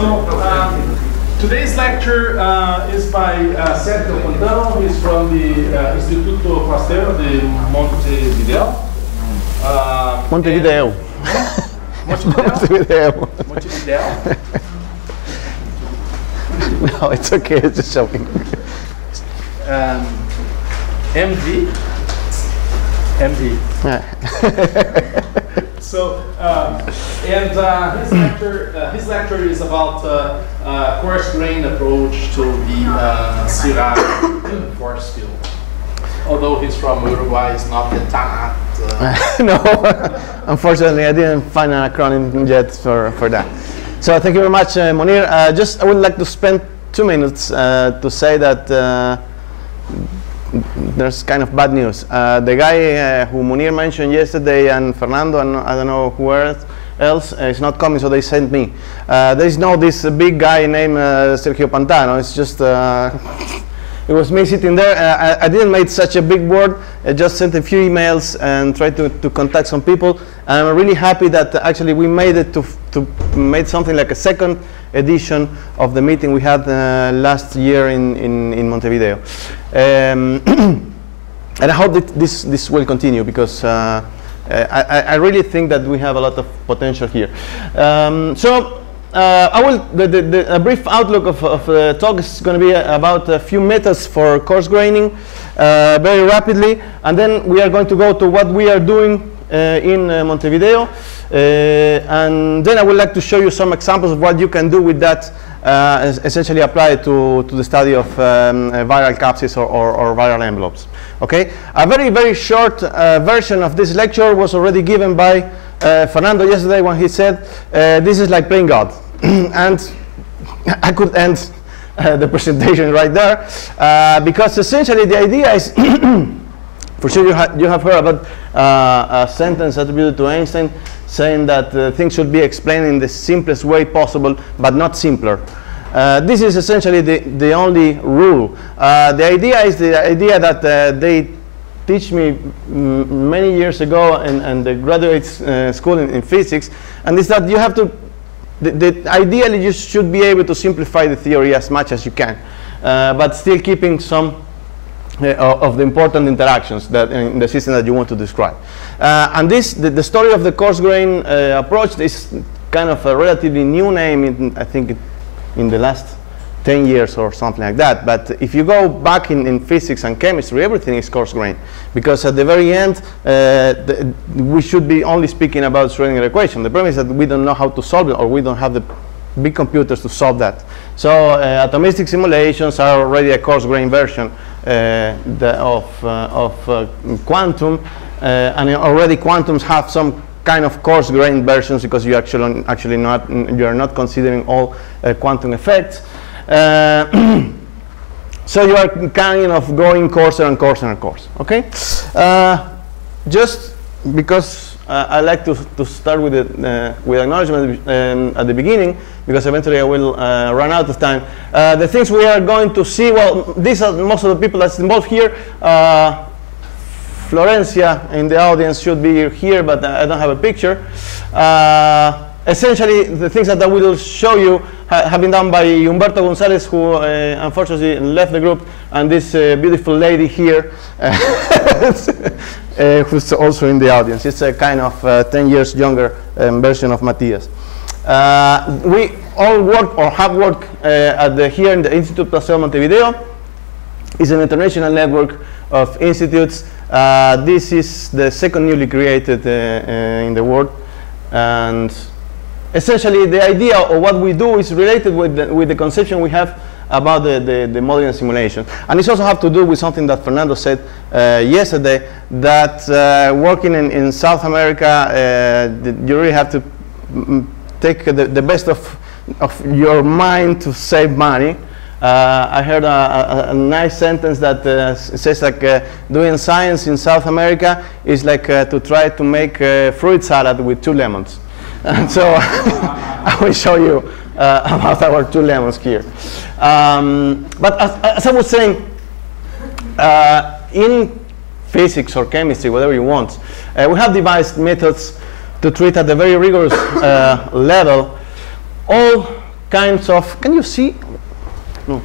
So today's lecture is by Sergio Pantano. He's from the Institut Pasteur Montevideo. Montevideo. Montevideo. Montevideo. No, it's okay. It's just joking. MD. So, his lecture is about coarse-grained approach to the Syrah force field. Although he's from Uruguay, it's not that. No, unfortunately, I didn't find an acronym yet for that. So thank you very much, Munir. I would like to spend 2 minutes to say that there's kind of bad news. The guy who Munir mentioned yesterday and Fernando and I don't know who else is not coming, so they sent me. There is no this big guy named Sergio Pantano. It's just it was me sitting there. I didn't make such a big word. I just sent a few emails and tried to contact some people. And I'm really happy that actually we made it to made something like a second edition of the meeting we had last year in Montevideo. And I hope that this will continue because I really think that we have a lot of potential here. A brief outlook of the talk is going to be about a few methods for coarse graining very rapidly, and then we are going to go to what we are doing in Montevideo, and then I would like to show you some examples of what you can do with that, essentially applied to the study of viral capsids or viral envelopes. Okay, a very short version of this lecture was already given by Fernando yesterday when he said, this is like playing God. And I could end the presentation right there, because essentially the idea is, for sure you have heard about a sentence attributed to Einstein saying that things should be explained in the simplest way possible, but not simpler. This is essentially the only rule. The idea is the idea that they teach me many years ago in the graduate school in physics, and it's that you have to, ideally you should be able to simplify the theory as much as you can, but still keeping some of the important interactions that in the system that you want to describe. And the story of the coarse-grained approach is kind of a relatively new name, I think in the last 10 years or something like that. But if you go back in physics and chemistry, everything is coarse-grained, because at the very end we should be only speaking about Schrödinger equation. The problem is that we don't know how to solve it, or we don't have the big computers to solve that. So atomistic simulations are already a coarse-grained version of quantum, and already quantums have some kind of coarse-grained versions, because you you are not considering all quantum effects. So you are kind of going coarser and coarser and coarser. Okay, just because I like to start with acknowledgement at the beginning, because eventually I will run out of time. The things we are going to see, well, these are most of the people that's involved here. Florencia in the audience should be here, but I don't have a picture. Essentially, the things that I will show you have been done by Humberto González, who unfortunately left the group, and this beautiful lady here, who's also in the audience. It's a kind of 10 years younger version of Matthias. We all work or have worked here in the Institut Pasteur Montevideo. It's an international network of institutes. This is the second newly created in the world, and essentially the idea of what we do is related with the conception we have about the modeling simulation. And this also has to do with something that Fernando said yesterday, that working in South America, you really have to take the best of your mind to save money. I heard a nice sentence that says like doing science in South America is like to try to make a fruit salad with 2 lemons. And so I will show you about our 2 lemons here. But as I was saying, in physics or chemistry, whatever you want, we have devised methods to treat at a very rigorous level all kinds of, can you see? No.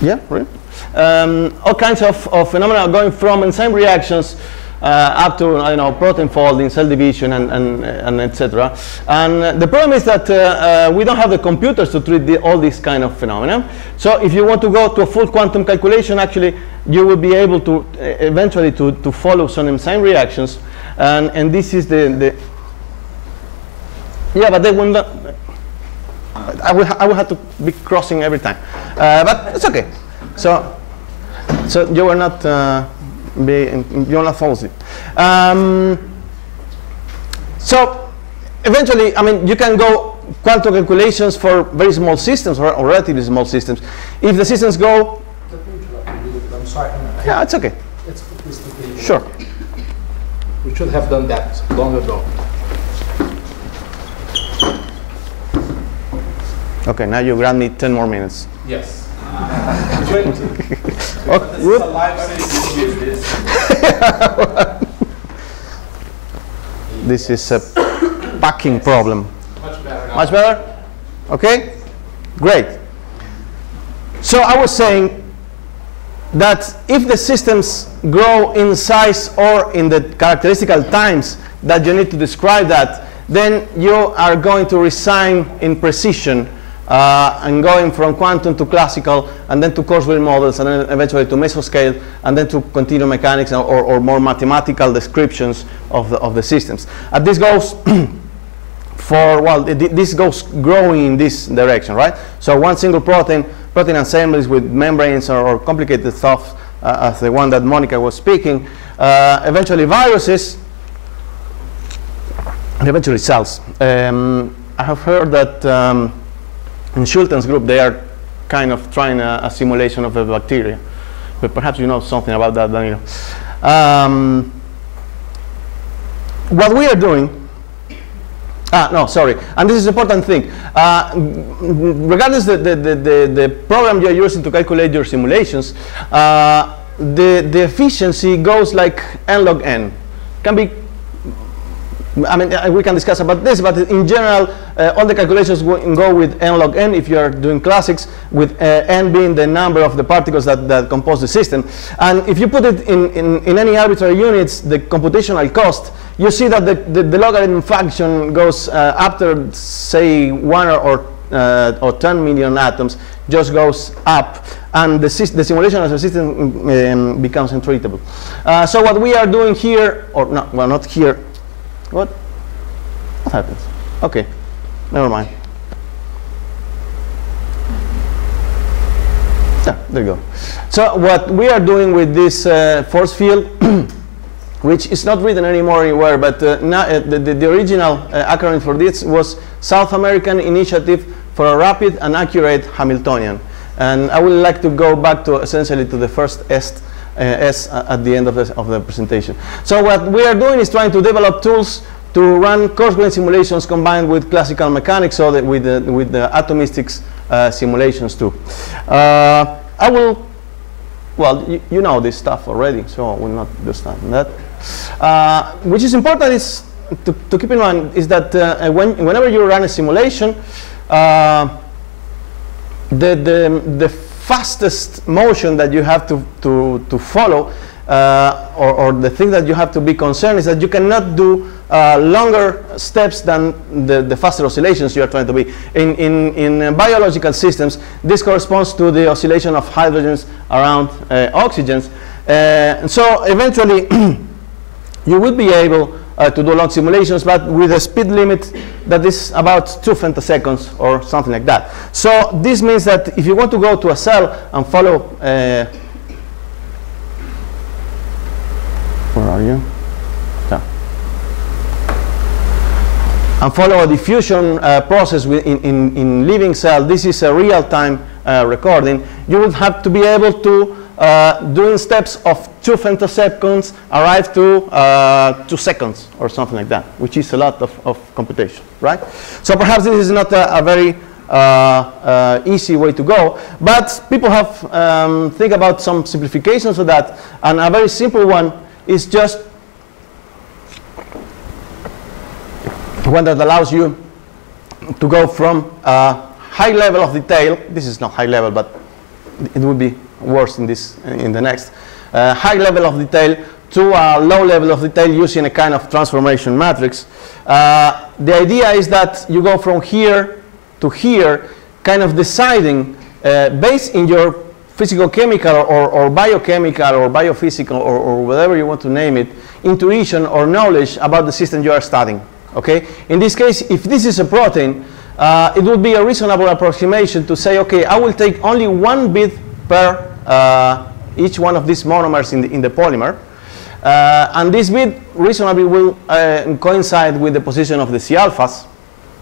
Yeah, really? All kinds of phenomena going from enzyme reactions up to, I don't know, protein folding, cell division, and etc. And the problem is that we don't have the computers to treat all these kind of phenomena. So if you want to go to a full quantum calculation, actually, you will be able to eventually to follow some enzyme reactions. And this is the yeah, but they will not. I will have to be crossing every time, but it's okay. So you are not you're not false. So eventually, I mean, you can go quantum calculations for very small systems or relatively small systems. If the systems go, I'm sorry. Yeah, it's okay. Sure. We should have done that long ago. Okay, now you grant me 10 more minutes. Yes. Oh, this is a live This is a packing problem. Much better now. Much better? Okay? Great. So I was saying that if the systems grow in size or in the characteristical times that you need to describe that, then you are going to resign in precision and going from quantum to classical, and then to coarse-grained models, and then eventually to mesoscale, and then to continuum mechanics or more mathematical descriptions of the systems. And this goes for, well, this goes growing in this direction, right? So one single protein assemblies with membranes or complicated stuff, as the one that Monica was speaking, eventually viruses, and eventually cells. I have heard that in Schulten's group, they are kind of trying a simulation of a bacteria. But perhaps you know something about that, Danilo. What we are doing, no, sorry, and this is an important thing. Regardless the program you're using to calculate your simulations, the efficiency goes like n log n. Can be, I mean, we can discuss about this, but in general, all the calculations go with n log n if you are doing classics, with n being the number of the particles that compose the system. And if you put it in any arbitrary units, the computational cost, you see that the logarithm function goes after, say, 1 or 10 million atoms, just goes up, and the simulation as a system becomes untreatable. So what we are doing here, or no, well, not here. What happens? Okay, never mind. Yeah, there you go. So what we are doing with this force field, which is not written anymore anywhere, but now, the original acronym for this was South American Initiative for a Rapid and Accurate Hamiltonian. And I would like to go back to essentially to the first S at the end of the presentation. So what we are doing is trying to develop tools to run coarse-grained simulations combined with classical mechanics, so that with the atomistics simulations too. I will, well, you know this stuff already, so I will not do stuff on that. Which is important is to keep in mind is that whenever you run a simulation, the fastest motion that you have to follow, or the thing that you have to be concerned is that you cannot do longer steps than the faster oscillations you are trying to be. In biological systems, this corresponds to the oscillation of hydrogens around oxygens. So eventually, you will be able to do long simulations, but with a speed limit that is about 2 femtoseconds or something like that. So this means that if you want to go to a cell and follow, where are you? Yeah. And follow a diffusion process in living cell, this is a real-time recording, you would have to be able to, doing steps of 2 femtoseconds, arrive to 2 seconds or something like that, which is a lot of computation, right? So perhaps this is not a very easy way to go, but people have think about some simplifications of that, and a very simple one is just one that allows you to go from a high level of detail. This is not high level, but it would be worse in the next. High level of detail to a low level of detail using a kind of transformation matrix. The idea is that you go from here to here, kind of deciding, based in your physical-chemical or biochemical or biophysical or whatever you want to name it, intuition or knowledge about the system you are studying. Okay? In this case, if this is a protein, it would be a reasonable approximation to say, okay, I will take only one bit per each one of these monomers in the polymer. And this bit reasonably will coincide with the position of the C alphas.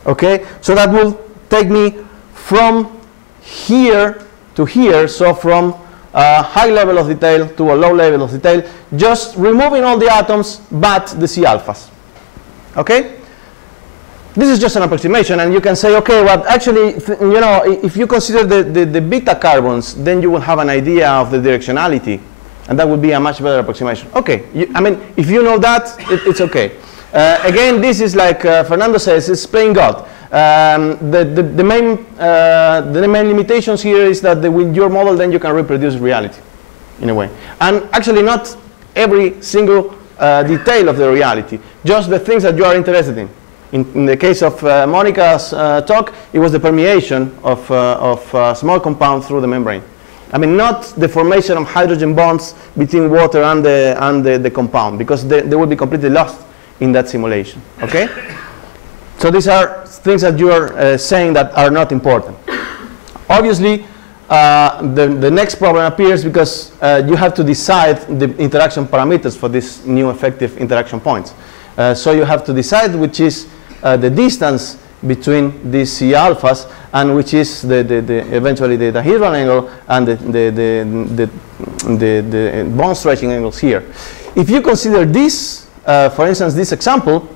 Okay? So that will take me from here to here, so from a high level of detail to a low level of detail, just removing all the atoms but the C alphas. Okay? This is just an approximation, and you can say, okay, well, actually, you know, if you consider the beta carbons, then you will have an idea of the directionality, and that would be a much better approximation. Okay, I mean, if you know that, it's okay. Again, this is like Fernando says, it's playing God. The main limitations here is that with your model, then you can reproduce reality, in a way. And actually, not every single detail of the reality, just the things that you are interested in. In the case of Monica's talk, it was the permeation of small compounds through the membrane. I mean, not the formation of hydrogen bonds between water and the compound, because they would be completely lost in that simulation. Okay? So these are things that you are saying that are not important. Obviously, the next problem appears because you have to decide the interaction parameters for these new effective interaction points. So you have to decide which is the distance between these C alphas and which is eventually the dihedral angle and the bond stretching angles here. If you consider this, for instance, this example,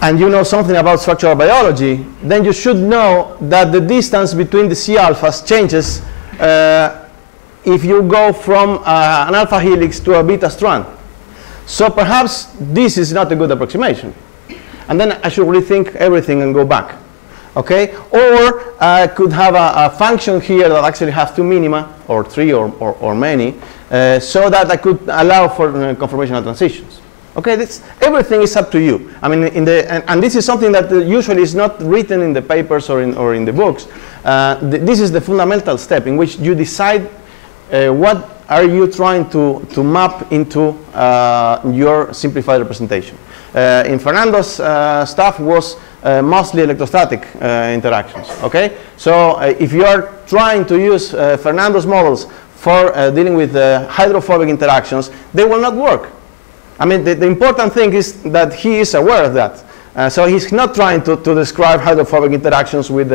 and you know something about structural biology, then you should know that the distance between the C alphas changes if you go from an alpha helix to a beta strand. So perhaps this is not a good approximation. And then I should rethink everything and go back. Okay? Or I could have a function here that actually has two minima, or three, or many, so that I could allow for conformational transitions. Okay? Everything is up to you. I mean, and this is something that usually is not written in the papers or in the books. This is the fundamental step in which you decide what are you trying to map into your simplified representation. In Fernando's stuff was mostly electrostatic interactions. Okay, so if you are trying to use Fernando's models for dealing with hydrophobic interactions, they will not work. I mean, the important thing is that he is aware of that. So he's not trying to describe hydrophobic interactions with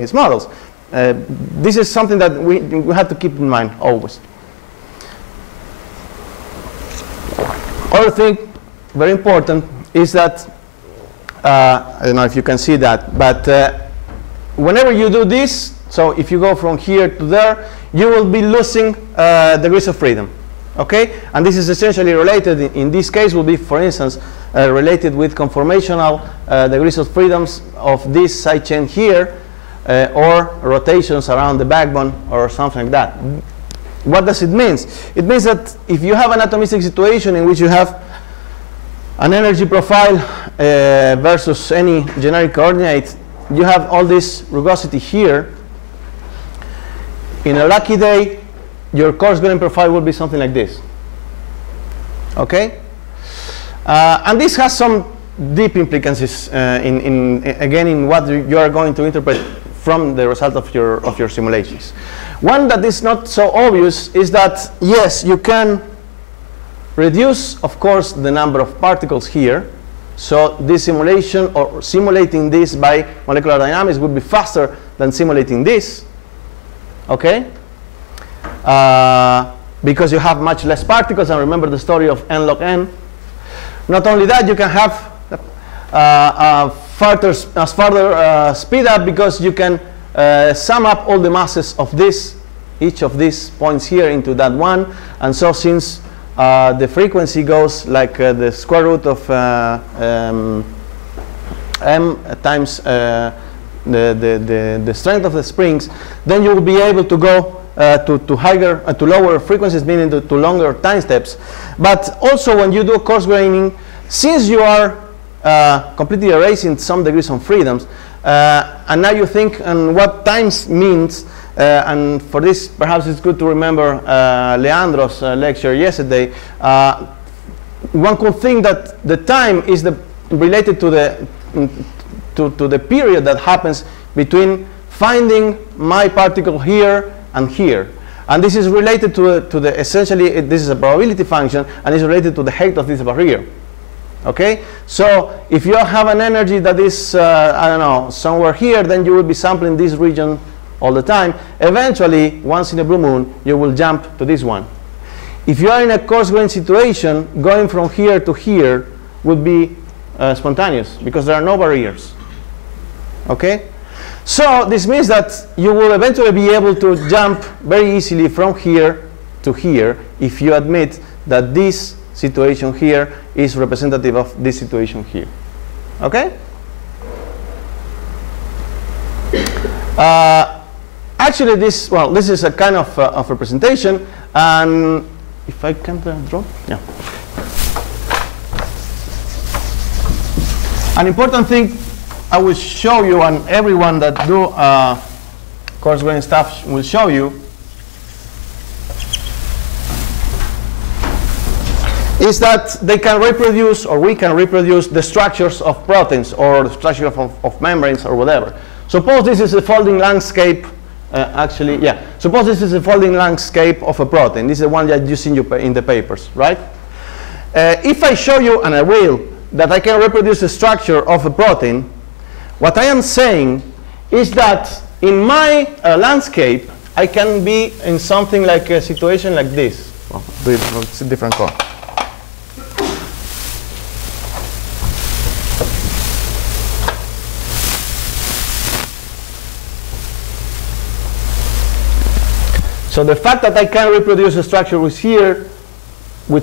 his models. This is something that we have to keep in mind always. Other thing, very important, is that, I don't know if you can see that, but whenever you do this, so if you go from here to there, you will be losing degrees of freedom. Okay? And this is essentially related, in this case, will be, for instance, related with conformational degrees of freedoms of this side chain here, or rotations around the backbone, or something like that. What does it mean? It means that if you have an atomistic situation in which you have an energy profile versus any generic coordinate, you have all this rugosity here. In a lucky day, your coarse-grained profile will be something like this. Okay? And this has some deep implications again in what you are going to interpret from the result of your simulations. One that is not so obvious is that, yes, you can reduce, of course, the number of particles here. So this simulation, or simulating this by molecular dynamics, would be faster than simulating this. Okay? Because you have much less particles, and remember the story of n log n. Not only that, you can have further speed up, because you can sum up all the masses of each of these points here into that one. And so since the frequency goes like the square root of m times the strength of the springs, then you will be able to go to lower frequencies, meaning to longer time steps. But also when you do coarse graining, since you are completely erasing some degrees of freedoms, and now you think on what times means, and for this perhaps it's good to remember Leandro's lecture yesterday. One could think that the time is related to the period that happens between finding my particle here and here. And this is related to the essentially, this is a probability function, and it's related to the height of this barrier. Okay? So if you have an energy that is, I don't know, somewhere here, then you will be sampling this region all the time. Eventually, once in a blue moon, you will jump to this one. If you are in a coarse-grained situation, going from here to here would be spontaneous, because there are no barriers. Okay? So this means that you will eventually be able to jump very easily from here to here if you admit that this situation here is representative of this situation here. Okay? Actually, this is a kind of representation, and if I can draw, yeah. An important thing I will show you, and everyone that do coarse-grained stuff will show you, is that they can reproduce, or we can reproduce, the structures of proteins or the structure of membranes or whatever. Suppose this is a folding landscape. Suppose this is a folding landscape of a protein. This is the one that you see in the papers, right? If I show you, and I will, that I can reproduce the structure of a protein, what I am saying is that in my landscape, I can be in something like a situation like this. Well, it's a different color. So the fact that I can reproduce a structure with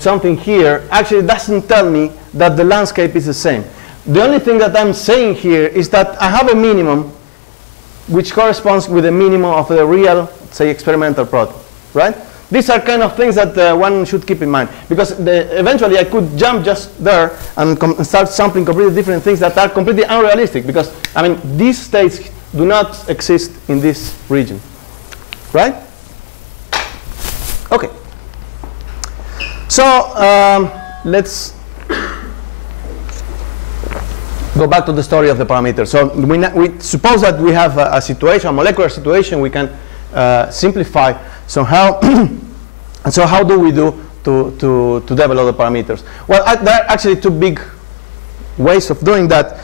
something here actually doesn't tell me that the landscape is the same. The only thing that I'm saying here is that I have a minimum which corresponds with the minimum of the real, say, experimental protein, right? These are kind of things that one should keep in mind, because eventually I could jump just there and start sampling completely different things that are completely unrealistic, because, I mean, these states do not exist in this region, right? Okay. So let's go back to the story of the parameters. So we suppose that we have a situation, a molecular situation, we can simplify somehow. And so how do we do to develop the parameters? Well, there are actually two big ways of doing that.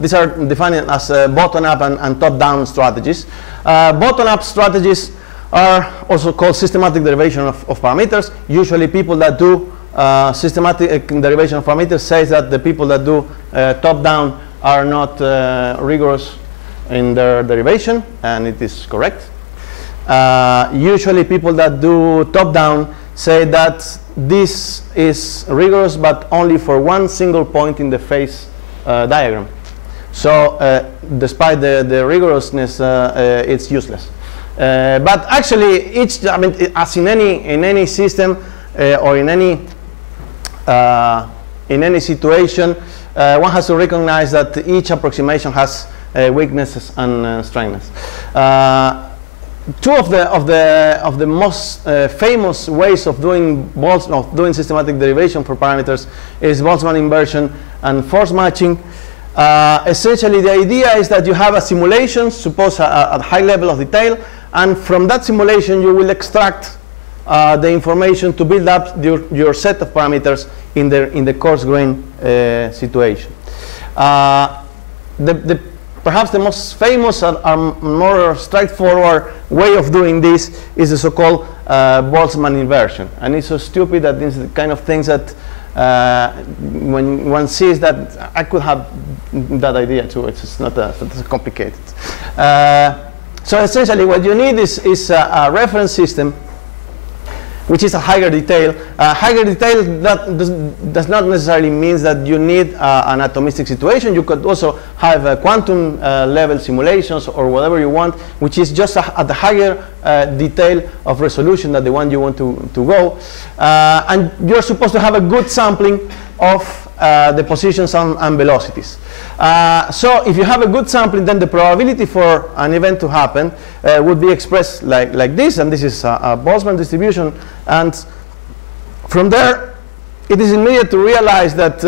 These are defined as bottom-up and top-down strategies. Bottom-up strategies are also called systematic derivation of parameters. Usually people that do systematic derivation of parameters say that the people that do top-down are not rigorous in their derivation, and it is correct. Usually people that do top-down say that this is rigorous, but only for one single point in the phase diagram. So despite the rigorousness, it's useless. But actually, as in any system or in any situation, one has to recognize that each approximation has weaknesses and strengths. Two of the most famous ways of doing systematic derivation for parameters is Boltzmann inversion and force matching. Essentially, the idea is that you have a simulation, suppose at high level of detail, and from that simulation you will extract the information to build up your set of parameters in the coarse-grained situation. Perhaps the most famous and more straightforward way of doing this is the so-called Boltzmann inversion. And it's so stupid that these are the kind of things that when one sees that, I could have that idea too. It's not complicated. So essentially what you need is a reference system which is a higher detail. Higher detail that does not necessarily mean that you need an atomistic situation. You could also have quantum level simulations or whatever you want, which is just at the higher detail of resolution than the one you want to go. And you're supposed to have a good sampling of the positions and velocities. So if you have a good sampling, then the probability for an event to happen would be expressed like this, and this is a Boltzmann distribution. And from there, it is immediate to realize that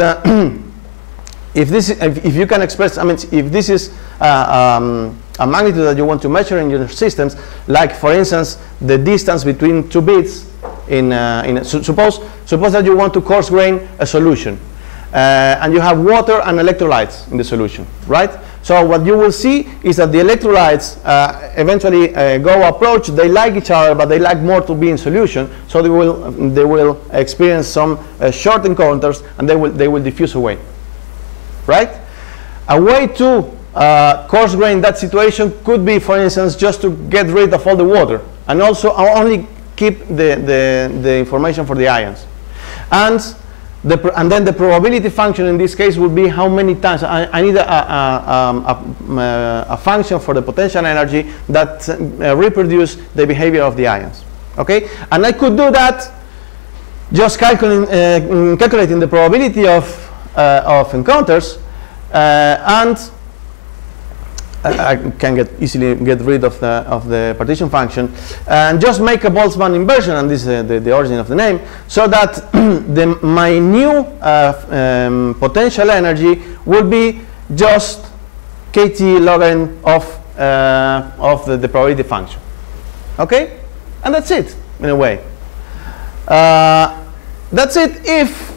if you can express, I mean, if this is a magnitude that you want to measure in your systems, like for instance the distance between two bits suppose that you want to coarse grain a solution. And you have water and electrolytes in the solution, right? So what you will see is that the electrolytes eventually approach. They like each other, but they like more to be in solution. So they will experience some short encounters, and they will diffuse away, right? A way to coarse grain that situation could be, for instance, just to get rid of all the water, and also only keep the information for the ions, and then the probability function in this case will be how many times I need a function for the potential energy that reproduce the behavior of the ions. Okay, and I could do that just calculating the probability of encounters, and I can easily get rid of the partition function and just make a Boltzmann inversion, and this is the origin of the name, so that my new potential energy will be just kT log of the probability function. Okay, and that's it in a way. That's it if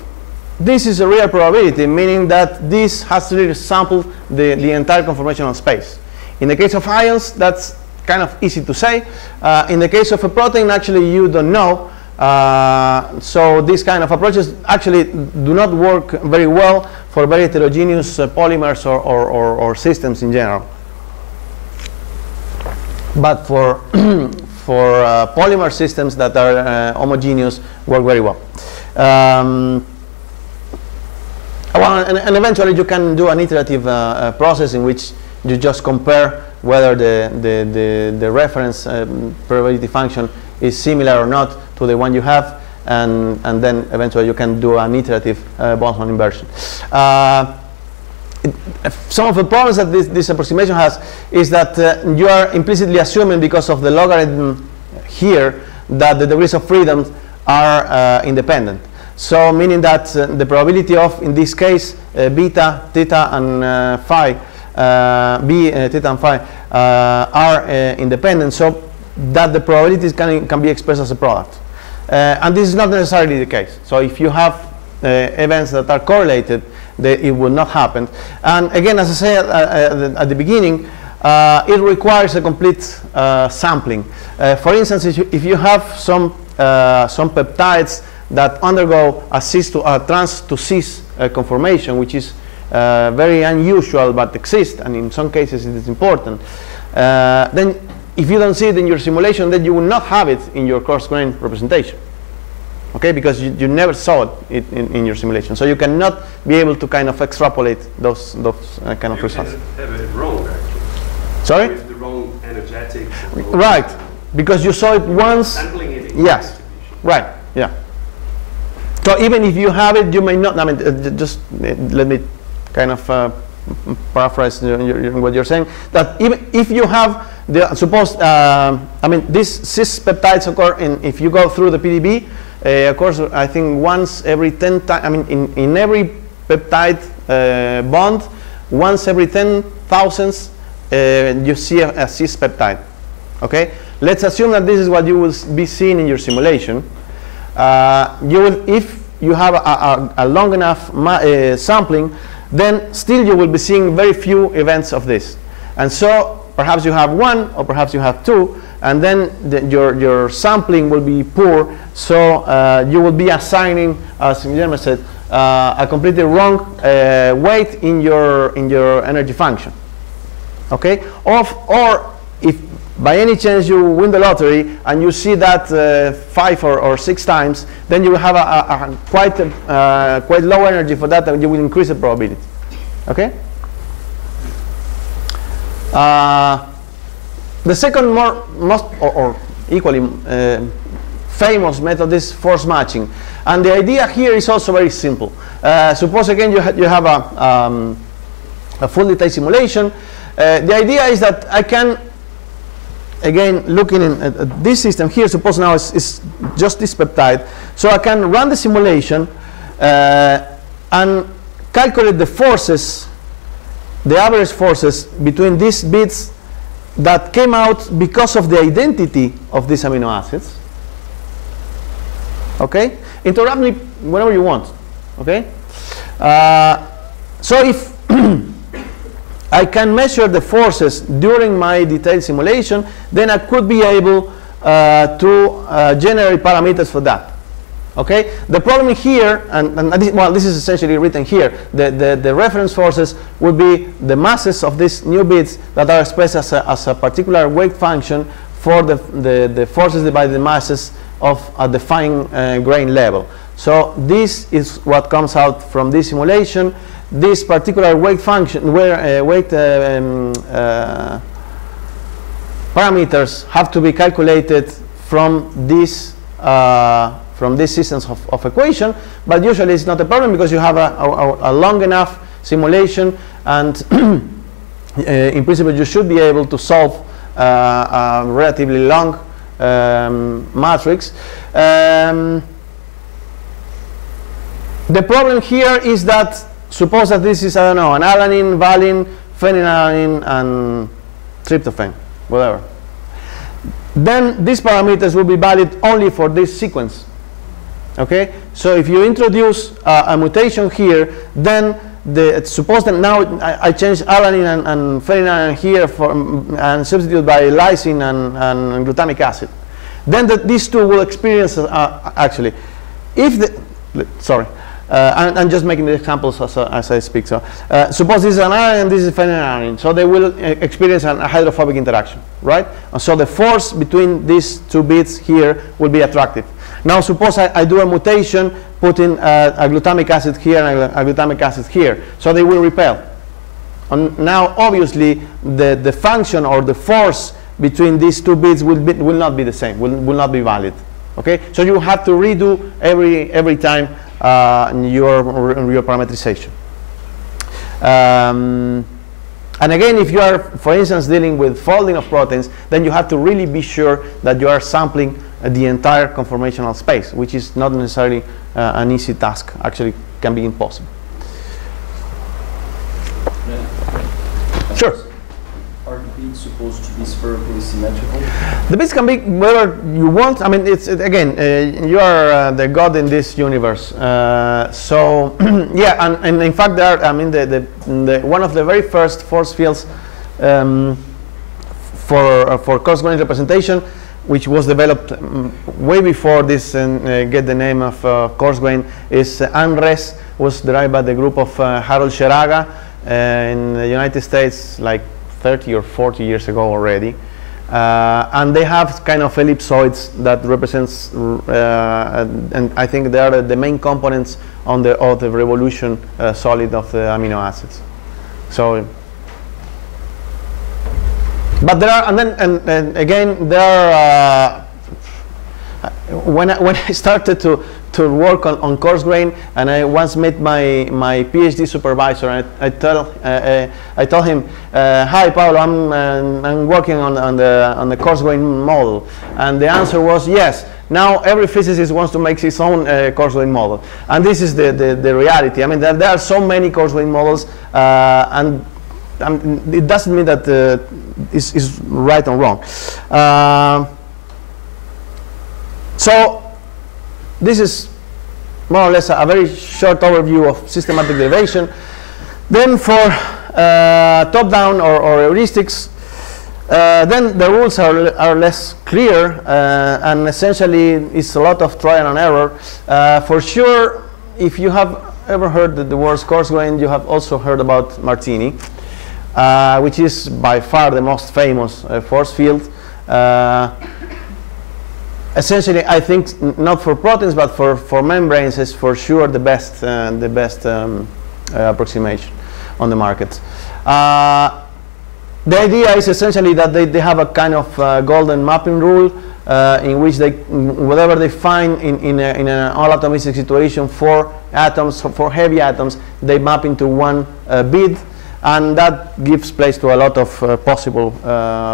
this is a real probability, meaning that this has to sample the entire conformational space. In the case of ions, that's kind of easy to say. In the case of a protein, actually you don't know. So these kind of approaches actually do not work very well for very heterogeneous polymers or systems in general. But for polymer systems that are homogeneous, work very well. And eventually you can do an iterative process in which you just compare whether the reference probability function is similar or not to the one you have, and then eventually you can do an iterative Boltzmann inversion. Some of the problems that this approximation has is that you are implicitly assuming, because of the logarithm here, that the degrees of freedom are independent. So meaning that the probability of, in this case, beta, theta, and phi, theta and phi are independent, so that the probabilities can be expressed as a product. And this is not necessarily the case. So if you have events that are correlated, it will not happen. And again, as I said at the beginning, it requires a complete sampling. For instance, if you have some peptides that undergo a trans to cis conformation, which is very unusual but exists, and in some cases it is important, then if you don't see it in your simulation, then you will not have it in your coarse-grained representation. Okay, because you never saw it in your simulation, so you cannot be able to kind of extrapolate those kind of results. You have it wrong, actually. Sorry? You have the wrong energetic. Right, because you saw it once. Sampling it. Yes. Right. Yeah. So even if you have it, you may not. I mean, just let me kind of paraphrase what you're saying. That even if you have suppose, I mean, these cis peptides occur if you go through the PDB. Of course, I think once every 10 times. I mean, in every peptide bond, once every 10,000, you see a cis peptide. Okay. Let's assume that this is what you will be seeing in your simulation. If you have a long enough sampling, then still you will be seeing very few events of this. And so perhaps you have one, or perhaps you have two, and then your sampling will be poor, so you will be assigning, as Guillermo said, a completely wrong weight in your energy function. Okay? Or if by any chance you win the lottery and you see that 5 or 6 times, then you will have a quite low energy for that, and you will increase the probability. Okay? The second most or equally famous method is force matching, and the idea here is also very simple. Suppose again you have a full detail simulation. The idea is that I can, again, looking at this system here, suppose now it's just this peptide, so I can run the simulation and calculate the forces, the average forces between these bits that came out because of the identity of these amino acids. Okay? Interrupt me whenever you want. Okay? So if I can measure the forces during my detailed simulation, then I could be able to generate parameters for that. Okay? The problem here, and this is essentially written here, the reference forces would be the masses of these new bits that are expressed as a particular weight function for the forces divided the masses of at the fine grain level. So this is what comes out from this simulation. This particular weight function, parameters have to be calculated from these systems of equation, but usually it's not a problem because you have a long enough simulation, and in principle you should be able to solve a relatively long matrix. The problem here is that suppose that this is, I don't know, an alanine, valine, phenylalanine, and tryptophan, whatever. Then these parameters will be valid only for this sequence. Okay? So if you introduce a mutation here, then suppose that now I change alanine and phenylalanine here and substitute by lysine and glutamic acid. Then these two will experience, actually, I'm just making the examples as I speak. So suppose this is an alanine and this is phenylalanine. So they will experience a hydrophobic interaction, right? And so the force between these two bits here will be attractive. Now suppose I do a mutation, put in a glutamic acid here and a glutamic acid here. So they will repel. And now obviously the function or the force between these two bits will not be the same, will not be valid. Okay? So you have to redo every time your parametrization. And again, if you are, for instance, dealing with folding of proteins, then you have to really be sure that you are sampling the entire conformational space, which is not necessarily an easy task. Actually, can be impossible. Sure. Are the beads supposed to be spherically symmetrical? The bits can be whatever you want. I mean, again, you are the god in this universe. So yeah, and in fact, there are, I mean, one of the very first force fields for coarse-grained representation, which was developed way before this get the name of coarse-grained, is UNRES, was derived by the group of Harold Sheraga in the United States, like 30 or 40 years ago already, and they have kind of ellipsoids that represents, and I think they are the main components of the revolution solid of the amino acids. So, but there are, and again there are. When I started to work on coarse-grained, and I once met my PhD supervisor, and I told him, "Hi, Paulo, I'm working on the coarse-grained model," and the answer was yes. Now every physicist wants to make his own coarse-grained model, and this is the reality. I mean, there are so many coarse-grained models, and it doesn't mean that it's right or wrong. So this is more or less a very short overview of systematic derivation. Then for top-down or heuristics, then the rules are less clear, and essentially it's a lot of trial and error. For sure, if you have ever heard the words coarse-grained, you have also heard about Martini, which is by far the most famous force field. Essentially, I think not for proteins, but for membranes is for sure the best approximation on the market. The idea is essentially that they have a kind of golden mapping rule in which whatever they find in an all-atomistic situation for atoms, for heavy atoms, they map into one bid, and that gives place to a lot of possible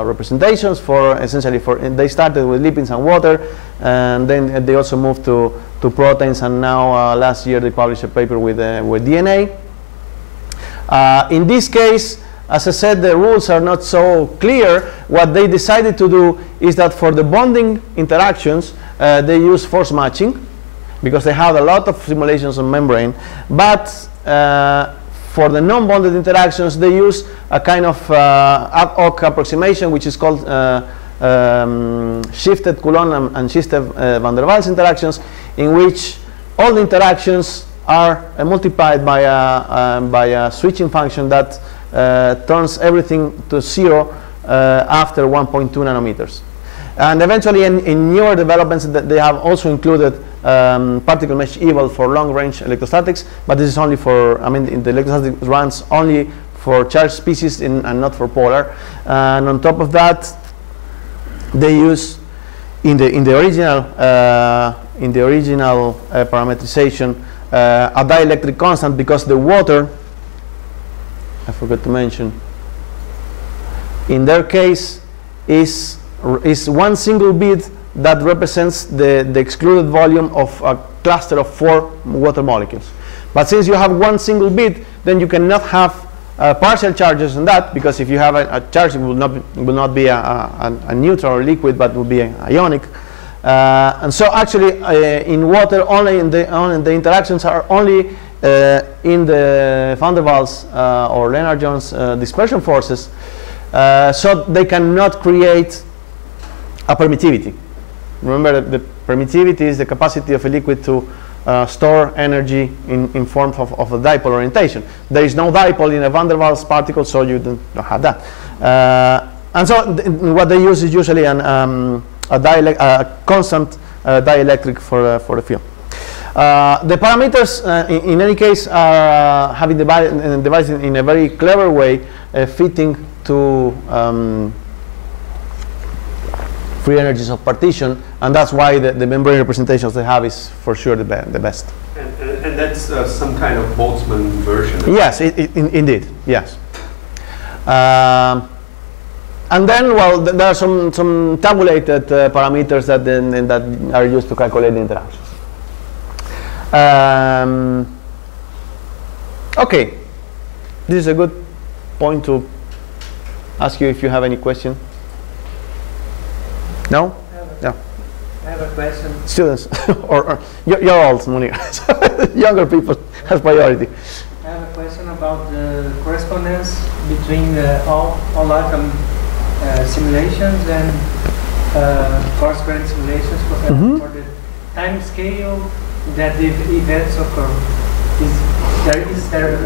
representations for essentially they started with lipids and water, and then they also moved to proteins, and now last year they published a paper with DNA. In this case, as I said, the rules are not so clear. What they decided to do is that for the bonding interactions, they use force matching, because they have a lot of simulations on membrane. But for the non-bonded interactions, they use a kind of ad hoc approximation, which is called shifted Coulomb and shifted van der Waals interactions, in which all the interactions are multiplied by a switching function that turns everything to 0 after 1.2 nanometers. And eventually in newer developments they have also included particle mesh eval for long-range electrostatics, but this is only for, the electrostatic runs only for charged species and not for polar. And on top of that, they use in the original parametrization a dielectric constant, because the water, I forgot to mention, in their case is one single bit that represents the excluded volume of a cluster of 4 water molecules. But since you have one single bit, then you cannot have partial charges on that, because if you have a charge, it will not be a neutral or liquid, but will be ionic. And so actually in water, only the interactions are only in the van der Waals or Lennard-Jones dispersion forces, so they cannot create a permittivity. Remember that the permittivity is the capacity of a liquid to store energy in form of a dipole orientation. There is no dipole in a van der Waals particle, so you don't have that. And so what they use is usually a constant dielectric for the field. The parameters, in any case, are having divided in a very clever way, fitting to free energies of partition, and that's why the membrane representations they have is for sure the best. And that's some kind of Boltzmann version? Yes, indeed, yes. And then, well, there are some tabulated parameters that are used to calculate the interactions. Okay, this is a good point to ask you if you have any question. No? Yeah. I have a question. Students, or you're old, Monica. Younger people have priority. I have a question about the correspondence between all atom simulations and coarse-grained simulations for the time scale that the events occur. Is there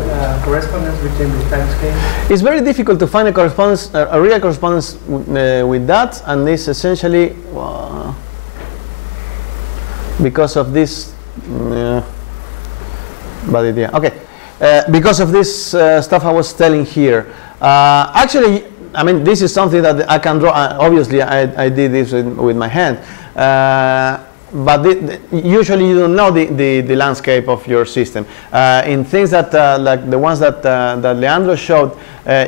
correspondence between the time scale? It's very difficult to find a correspondence, a real correspondence with that, and this essentially because of this bad idea. Okay, because of this stuff I was telling here. Actually, I mean, this is something that I can draw. Obviously, I did this with my hand. But usually you don't know the landscape of your system. In things that like the ones that Leandro showed,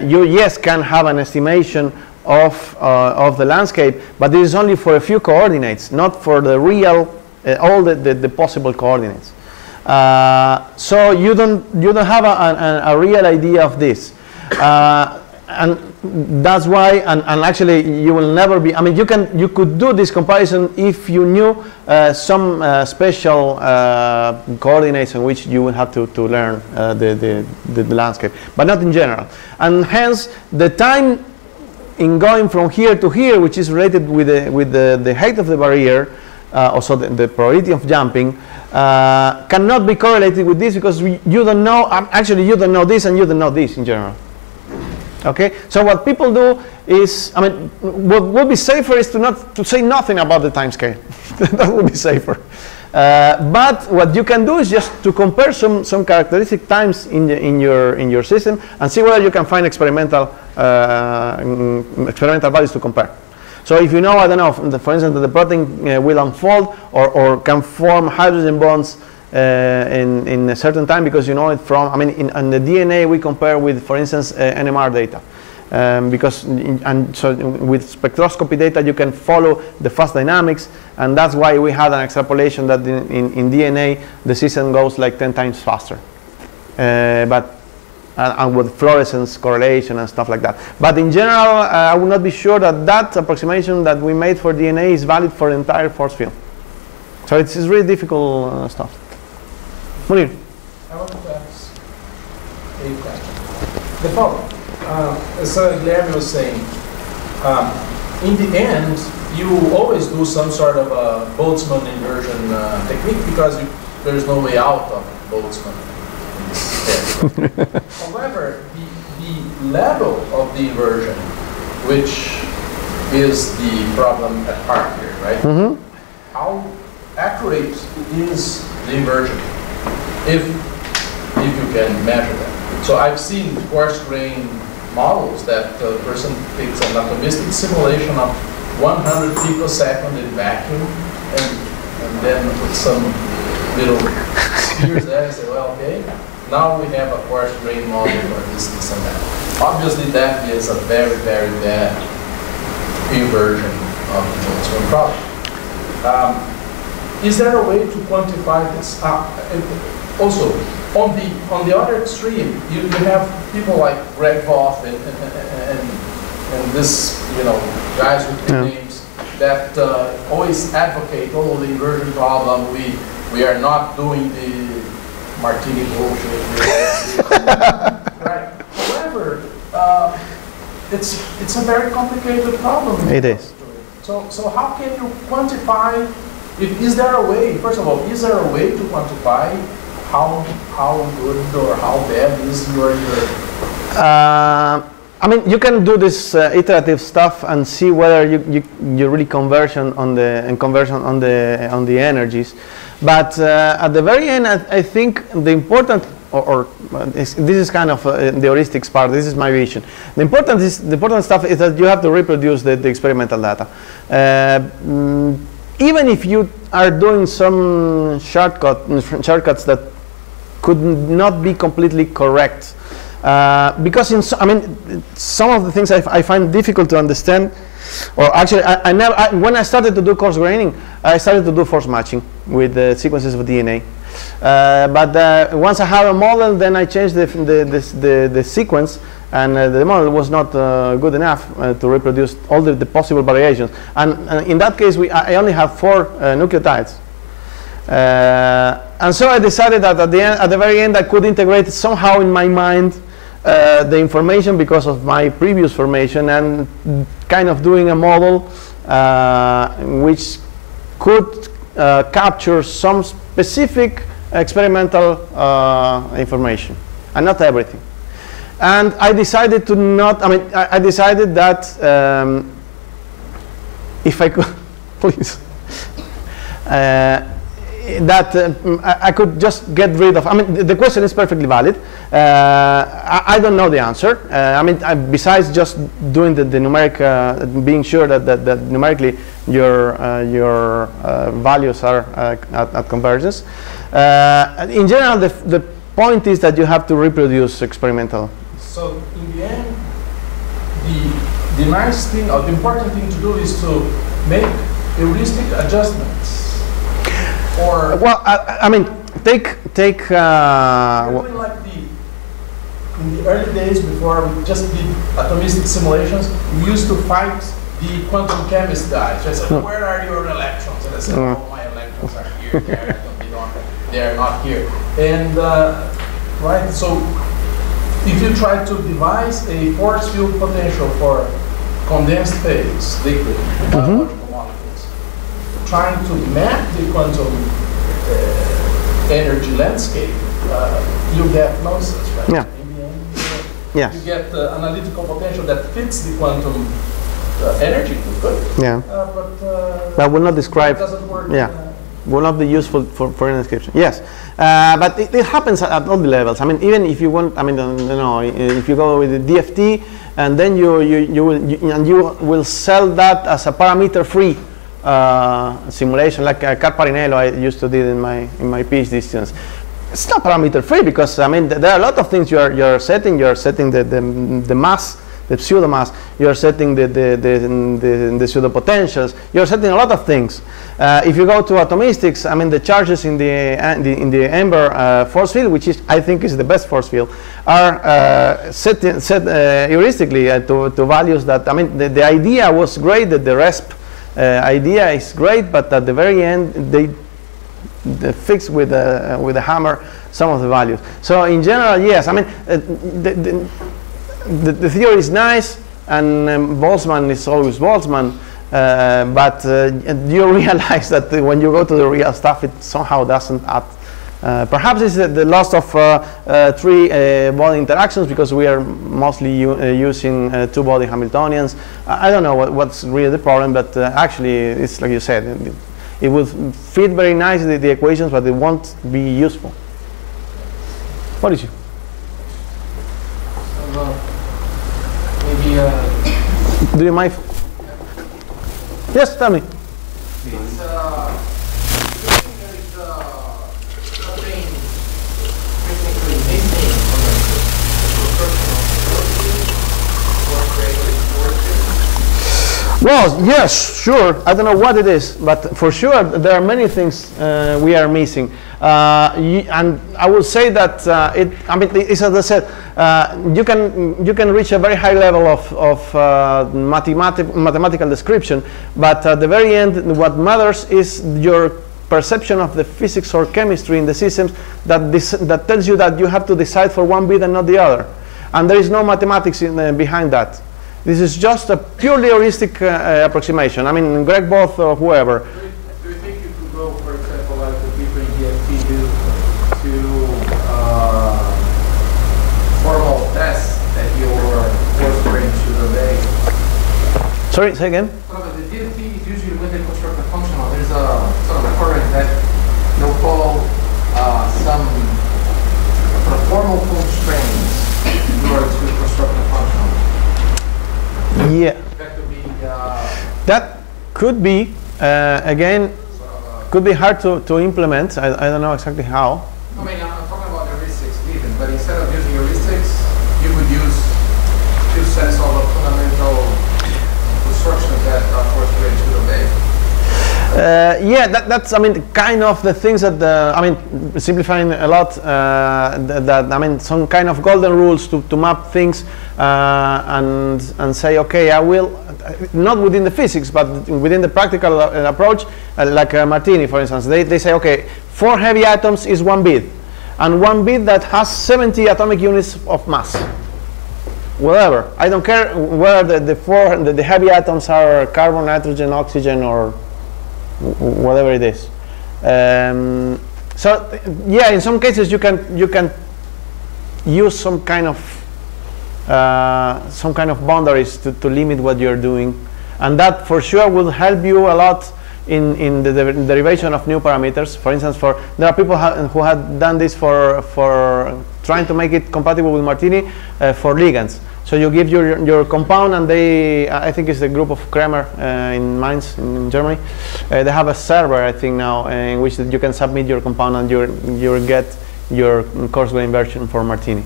you can have an estimation of the landscape, but this is only for a few coordinates, not for the real all the possible coordinates. So you don't have a real idea of this. And that's why, and actually you will never be, I mean, you could do this comparison if you knew some special coordinates in which you would have to learn the landscape, but not in general. And hence the time in going from here to here, which is related with the height of the barrier, also the probability of jumping, cannot be correlated with this, because you don't know, actually you don't know this and you don't know this in general. Okay, so what people do is, I mean, what would be safer is to say nothing about the time scale. That would be safer. But what you can do is just to compare some characteristic times in your system and see whether you can find experimental values to compare. So if you know, I don't know, for instance, that the protein will unfold or can form hydrogen bonds in a certain time because you know it from, I mean, in the DNA we compare with, for instance, NMR data. So with spectroscopy data you can follow the fast dynamics, and that's why we had an extrapolation that in DNA the system goes like 10 times faster. And with fluorescence correlation and stuff like that. But in general, I would not be sure that approximation that we made for DNA is valid for the entire force field. So it's really difficult stuff. Munir? I want to ask a question. The following. As Guilherme was saying, in the end, you always do some sort of a Boltzmann inversion technique because there's no way out of Boltzmann. However, the level of the inversion, which is the problem at heart here, right? Mm-hmm. How accurate is the inversion if you can measure that? So I've seen coarse-grained models that the person takes an atomistic simulation of 100 picosecond in vacuum and then with some little spheres there and say, well, okay, now we have a coarse-grained model for this and that. Obviously, that is a very, very bad inversion of the Boltzmann problem. Is there a way to quantify this? Also, on the other extreme, you have people like Greg Voth and this, guys with big names that always advocate, oh, the inversion problem, we are not doing the Martini bullshit. Right. However, it's a very complicated problem. It is. So how can you quantify? Is there a way? First of all, is there a way to quantify how good or how bad is your inversion? I mean, you can do this iterative stuff and see whether you really conversion on the energies. But at the very end, I think the important, this is kind of the heuristics part. This is my vision. The important stuff is that you have to reproduce the experimental data. Even if you are doing some shortcuts that could not be completely correct, because some of the things I find difficult to understand. Or actually, when I started to do coarse graining, I started to do force matching with the sequences of DNA. But once I have a model, then I changed the sequence, and the model was not good enough to reproduce all the possible variations. And in that case, I only have 4 nucleotides. And so I decided that at the very end, I could integrate somehow in my mind the information because of my previous formation and kind of doing a model which could capture some specific experimental information and not everything. And I decided to not, I decided that if I could, please, that I could just get rid of, the question is perfectly valid. I don't know the answer. Besides just doing the numeric, being sure that numerically your values are at convergence. In general, the point is that you have to reproduce experimental. So in the end, the nice thing or the important thing to do is to make heuristic adjustments. Or well, take. Like in the early days before we just did atomistic simulations, we used to fight the quantum chemist guys. I said, where are your electrons? And I said, oh, my electrons are here. They are not here. And right, so if you try to devise a force field potential for condensed phase liquid biological molecules, trying to map the quantum energy landscape, you get nonsense, right? Yeah. In the end, Yes. You get analytical potential that fits the quantum energy. Good. Yeah. But That will not describe. It doesn't work. Yeah. Will not be useful for any description. Yes, but it happens at all the levels. I mean, even if you want, I mean, you know, if you go with the DFT, and then you will sell that as a parameter-free simulation, like Carparinello I used to do in my PhD students. It's not parameter-free because I mean there are a lot of things you're setting. You're setting the mass, the pseudo mass. You're setting the pseudo potentials. You're setting a lot of things. If you go to atomistics, I mean the charges in the amber force field, which I think is the best force field, are set heuristically to values that, I mean the idea was great, that the RESP idea is great, but at the very end they fix with a hammer some of the values. So in general, yes, I mean the theory is nice, and Boltzmann is always Boltzmann, but you realize that when you go to the real stuff, it somehow doesn't add. Perhaps it's the loss of three body interactions, because we are mostly using two-body Hamiltonians. I don't know what's really the problem, but actually, it's like you said, it will fit very nicely the equations, but it won't be useful. What is it? Maybe do you mind? Yes, tell me. it's something technically missing from the construction of Well, yes, sure. I don't know what it is, but for sure there are many things we are missing. And I will say that I mean, it's as I said, you can reach a very high level of mathematical description, but at the very end, what matters is your perception of the physics or chemistry in the systems that tells you that you have to decide for one bit and not the other, and there is no mathematics behind that. This is just a purely heuristic approximation. I mean, Greg Both or whoever. Do you think you could go, for example, like the people in DFT do, to formal tests that your coarse-grained should obey? Sorry, say again? So the DFT is usually when they construct a functional. There's a sort of a current that they'll call some sort of formal constraints in order to construct a functional. Yeah. That could be. That could be, again, could be hard to implement. I don't know exactly how. I mean, I'm talking about heuristics even, but instead of using heuristics, you could use two sets of fundamental constructions that coarse-grained should obey. Yeah, that's, I mean, kind of the things that, I mean, simplifying a lot, that I mean, some kind of golden rules to map things and say, okay, I will, not within the physics, but within the practical approach, like Martini, for instance, they say, okay, 4 heavy atoms is 1 bit, and 1 bit that has 70 atomic units of mass. Whatever, I don't care whether the heavy atoms are carbon, nitrogen, oxygen, or whatever it is. So yeah, in some cases you can use some kind of boundaries to limit what you're doing, and that for sure will help you a lot in the derivation of new parameters. For instance, there are people who have done this for trying to make it compatible with Martini for ligands. So you give your compound, and I think it's a group of Kremer in Mainz in Germany. They have a server, I think now, in which you can submit your compound and you get your coarse-grained version for Martini.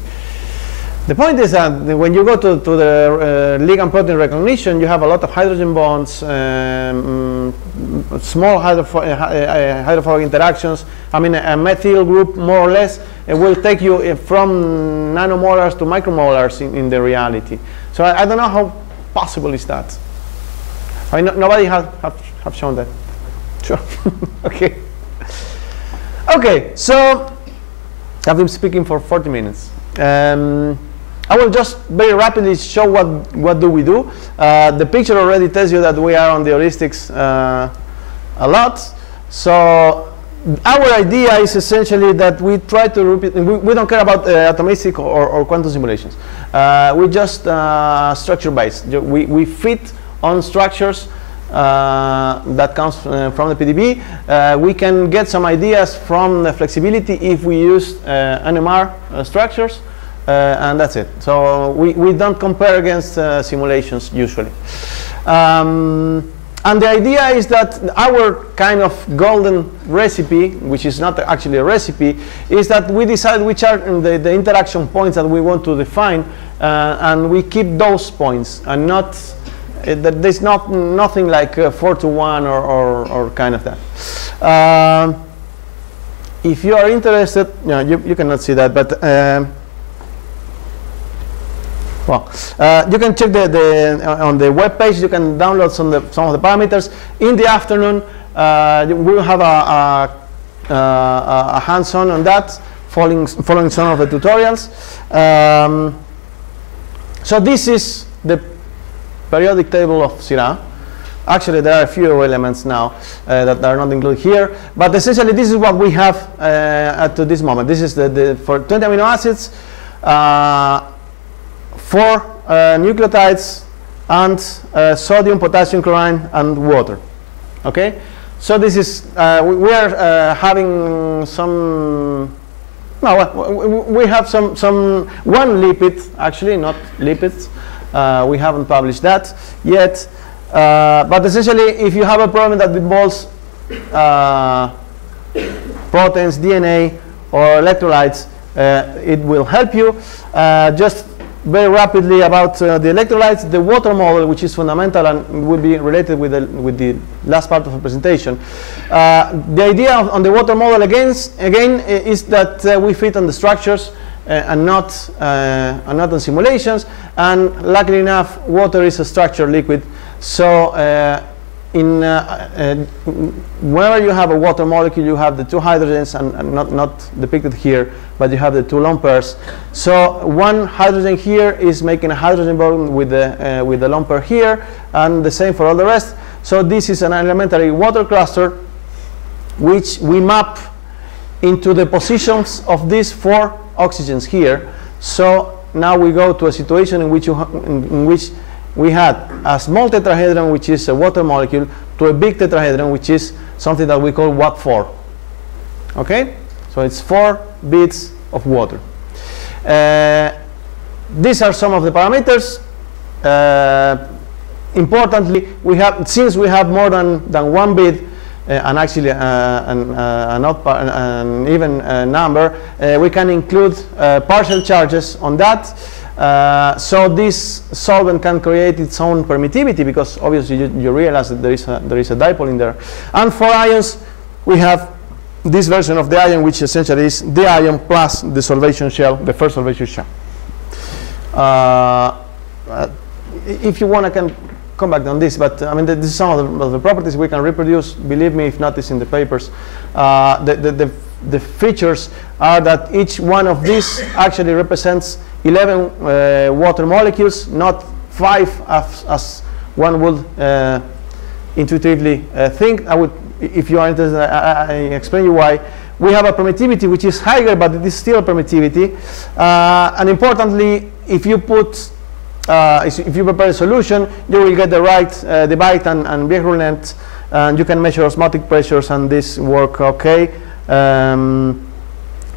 The point is that when you go to the ligand protein recognition, you have a lot of hydrogen bonds, small hydrophobic interactions. I mean, a methyl group, more or less, it will take you from nanomolars to micromolars in the reality. So I don't know how possible is that. I mean, nobody have shown that. Sure. Okay. Okay, so I've been speaking for 40 minutes. I will just very rapidly show what do we do. The picture already tells you that we are on the heuristics a lot. So our idea is essentially that we try to repeat, we don't care about atomistic or quantum simulations. We just structure based. We fit on structures that comes from the PDB. We can get some ideas from the flexibility if we use NMR structures, and that's it. So we don't compare against simulations usually. And the idea is that our kind of golden recipe, which is not actually a recipe, is that we decide which are the interaction points that we want to define, and we keep those points, and not that there's nothing like 4-to-1 or kind of that. If you are interested, you cannot see that, but well, you can check on the web page. You can download some of the parameters. In the afternoon, we will have a hands-on on that, following some of the tutorials. So this is the periodic table of Syrah. Actually, there are a few elements now that are not included here, but essentially this is what we have at this moment. This is for 20 amino acids. 4 nucleotides, and sodium, potassium, chlorine, and water. Okay, so this is we are having some. No, we have some one lipid, actually, not lipids. We haven't published that yet, but essentially, if you have a problem that involves proteins, DNA, or electrolytes, it will help you. Just very rapidly about the electrolytes, the water model, which is fundamental and will be related with the last part of the presentation. The idea on the water model again is that we fit on the structures and not on simulations. And luckily enough, water is a structured liquid. So whenever you have a water molecule, you have the 2 hydrogens, and not depicted here, but you have the 2 lone pairs. So one hydrogen here is making a hydrogen bond with the lone pair here, and the same for all the rest. So this is an elementary water cluster, which we map into the positions of these 4 oxygens here. So now we go to a situation in which we had a small tetrahedron, which is a water molecule, to a big tetrahedron, which is something that we call WAT4. Okay? So it's 4 bits of water. These are some of the parameters. Importantly, since we have more than 1 bit, and actually an even number, we can include partial charges on that. So this solvent can create its own permittivity, because obviously you realize that there is a dipole in there. And for ions, we have this version of the ion, which essentially is the ion plus the solvation shell, the first solvation shell. If you want, I can come back on this, but I mean, this is some of the properties we can reproduce. Believe me, if not, it's in the papers. The features are that each one of these actually represents 11 water molecules, not 5 as one would intuitively think. If you are interested, I explain you why. We have a permittivity which is higher, but it is still a permittivity. And importantly, if you prepare a solution, you will get the right Debye and Behrens length, and you can measure osmotic pressures, and this work okay.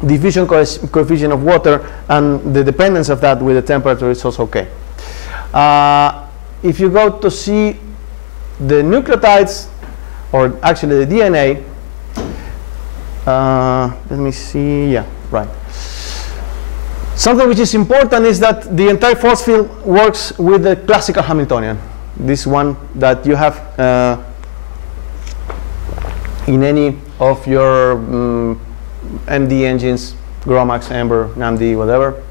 Diffusion coefficient of water and the dependence of that with the temperature is also okay. If you go to see the nucleotides, or actually the DNA, let me see, yeah, right. Something which is important is that the entire force field works with the classical Hamiltonian. This one that you have in any of your MD engines, GROMACS, Ember, NAMD, whatever.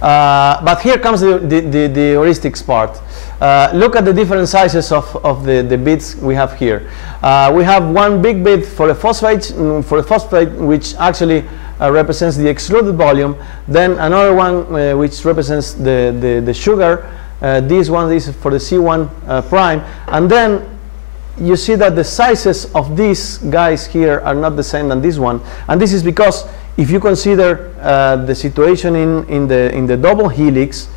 But here comes the heuristics part. Look at the different sizes of the bits we have here. We have one big bit for the phosphate, which actually represents the excluded volume. Then another one which represents the sugar. This one is for the C1 prime. And then you see that the sizes of these guys here are not the same than this one, and this is because if you consider the situation in the double helix,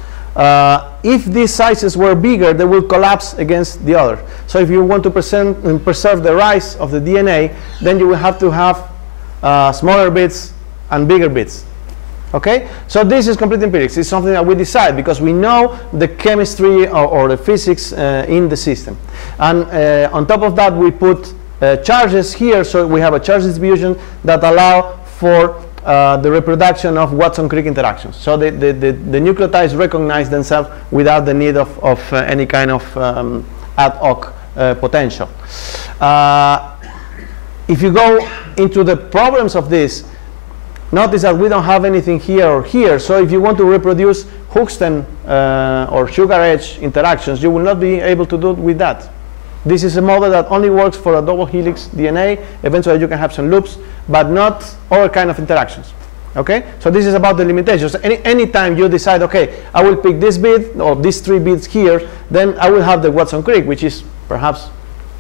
if these sizes were bigger, they will collapse against the other. So if you want to preserve the rise of the DNA, then you will have to have smaller bits and bigger bits. Okay, so this is complete empirics. It's something that we decide because we know the chemistry or the physics in the system. And on top of that, we put charges here, so we have a charge distribution that allow for the reproduction of Watson-Crick interactions. So the nucleotides recognize themselves without the need of any kind of ad hoc potential. If you go into the problems of this, notice that we don't have anything here or here. So if you want to reproduce Hoogston or sugar edge interactions, you will not be able to do it with that. This is a model that only works for a double helix DNA. Eventually you can have some loops, but not other kind of interactions. Okay? So this is about the limitations. Any time you decide, okay, I will pick this bit or these 3 bits here, then I will have the Watson-Crick, which is perhaps,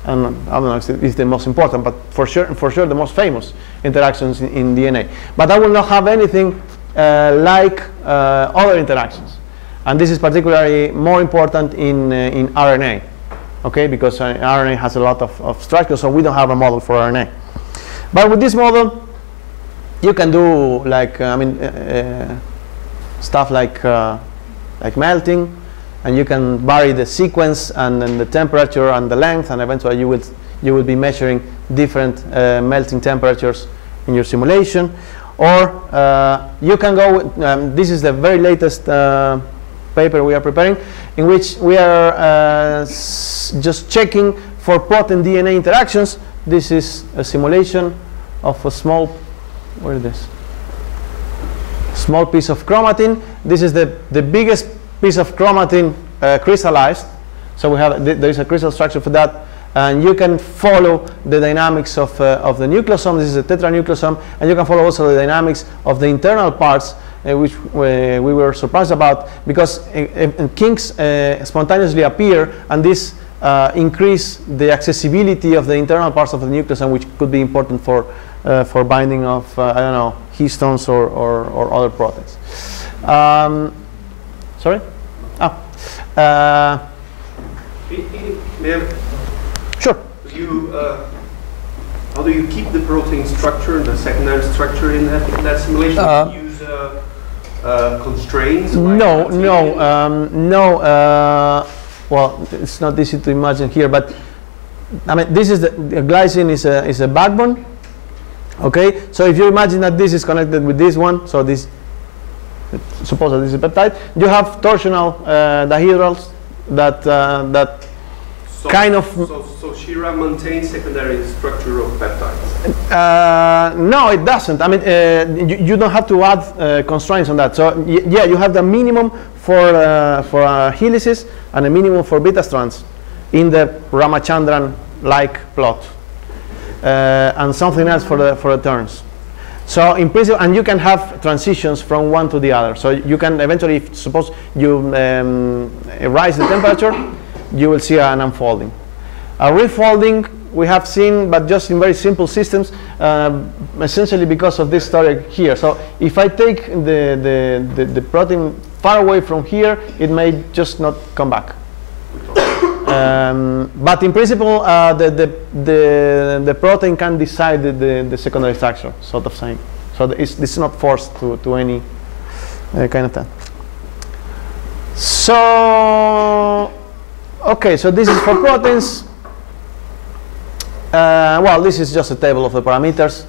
I don't know if it's the most important, but for sure the most famous interactions in DNA. But I will not have anything like other interactions. And this is particularly more important in RNA. Okay, because RNA has a lot of structure, so we don't have a model for RNA. But with this model, you can do like stuff like melting, and you can vary the sequence and then the temperature and the length, and eventually you will be measuring different melting temperatures in your simulation. Or you can go with, this is the very latest paper we are preparing, in which we are just checking for protein DNA interactions. This is a simulation of a small, where is this? Small piece of chromatin. This is the biggest piece of chromatin crystallized. So we have there is a crystal structure for that, and you can follow the dynamics of the nucleosome. This is a tetranucleosome, and you can follow also the dynamics of the internal parts, which we were surprised about, because kinks spontaneously appear, and this increase the accessibility of the internal parts of the nucleosome, which could be important for binding of I don't know, histones or other proteins. Sorry? Sure. How do you keep the protein structure and the secondary structure in that simulation? Do you use constraints? No. Well, it's not easy to imagine here, but I mean, this is the glycine is a backbone. Okay, so if you imagine that this is connected with this one, so this, suppose that this is a peptide, you have torsional dihedrals that kind of. So Shira maintains secondary structure of peptides. No, it doesn't. I mean, you don't have to add constraints on that. So yeah, you have the minimum for helices and a minimum for beta strands in the Ramachandran-like plot, and something else for the turns. So in principle, and you can have transitions from one to the other. So you can eventually, if suppose you rise the temperature, you will see an unfolding. A refolding we have seen, but just in very simple systems, essentially because of this story here. So if I take the protein far away from here, it may just not come back. But in principle, the protein can decide the secondary structure, sort of saying. So it's not forced to any kind of that. So, okay, so this is for proteins. Well, this is just a table of the parameters.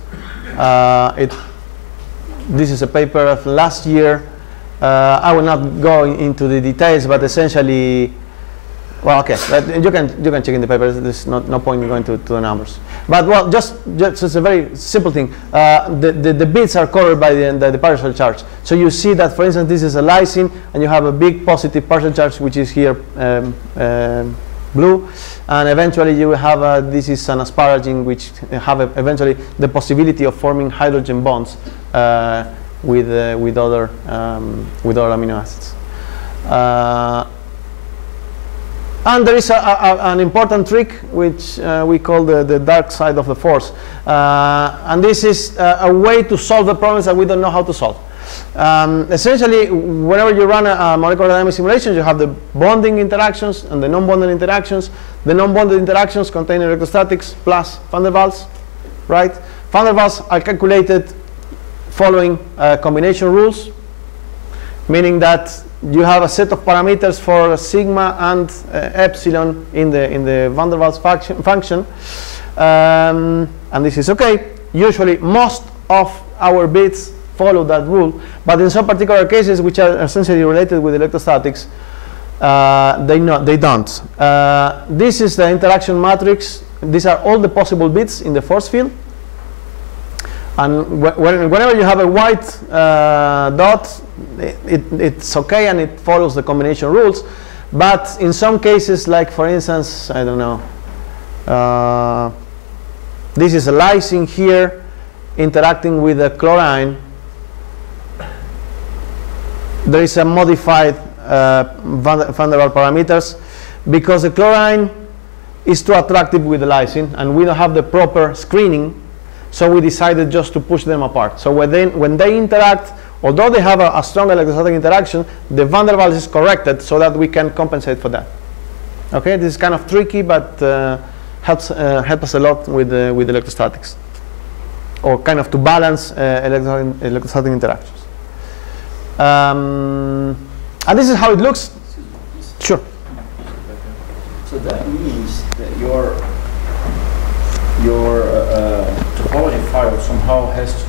This is a paper of last year. I will not go into the details, but essentially, well, okay, but you can check in the paper. There's no point in going to the numbers. But well, just a very simple thing. The bits are covered by the partial charge. So you see that, for instance, this is a lysine, and you have a big positive partial charge, which is here blue, and eventually you will have this is an asparagine, which have eventually the possibility of forming hydrogen bonds with other amino acids. And there is an important trick which we call the dark side of the force. And this is a way to solve the problems that we don't know how to solve. Essentially, whenever you run a molecular dynamic simulation, you have the bonding interactions and the non-bonded interactions. The non-bonded interactions contain electrostatics plus van der Waals, right? Van der Waals are calculated following combination rules, meaning that you have a set of parameters for sigma and epsilon in the van der Waals function, and this is okay. Usually, most of our bits follow that rule, but in some particular cases, which are essentially related with electrostatics, they don't. This is the interaction matrix. These are all the possible bits in the force field. And whenever you have a white dot, it's okay and it follows the combination rules. But in some cases, like for instance, I don't know, this is a lysine here interacting with a chlorine. There is a modified van der Waals parameters because the chlorine is too attractive with the lysine and we don't have the proper screening, so we decided just to push them apart. So when they interact, although they have a strong electrostatic interaction, the van der Waals is corrected so that we can compensate for that. Okay, this is kind of tricky, but helps us a lot with electrostatics, or kind of to balance electrostatic interactions. And this is how it looks. Sure. So that means that your topology file somehow has to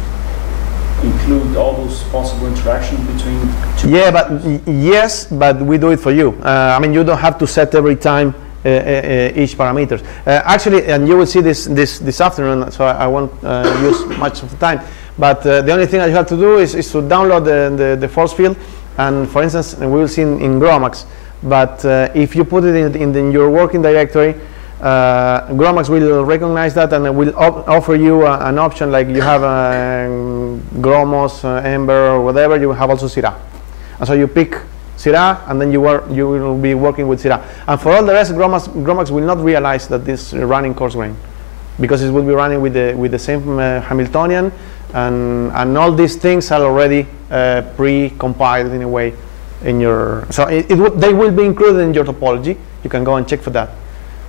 include all those possible interactions between two. Yeah, but yes, but we do it for you. I mean, you don't have to set every time each parameter. Actually, and you will see this afternoon, so I won't use much of the time. But the only thing that you have to do is to download the force field, and for instance, we will see in GROMACS. But if you put it in your working directory, GROMACS will recognize that and will offer you an option like you have Gromos, Ember, or whatever. You have also Syrah, and so you pick Syrah, and then you will be working with Syrah. And for all the rest, GROMACS will not realize that this is running coarse-grained, because it will be running with the same Hamiltonian, and all these things are already pre-compiled in a way in your. So they will be included in your topology. You can go and check for that.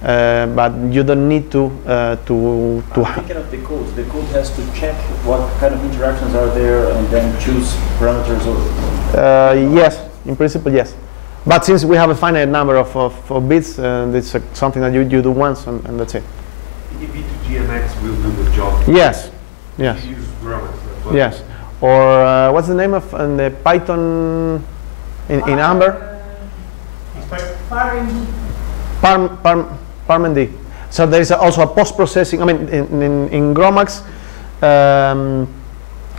But you don't need to. I'm thinking of the code. The code has to check what kind of interactions are there and then choose parameters. Yes, in principle, yes. But since we have a finite number of bits, it's something that you do once and that's it. PDB2GMX will do the job. Yes, yes. You use grammars. Yes. Or what's the name of the Python in Amber? ParmD. So there is also a post-processing. I mean, in GROMACS,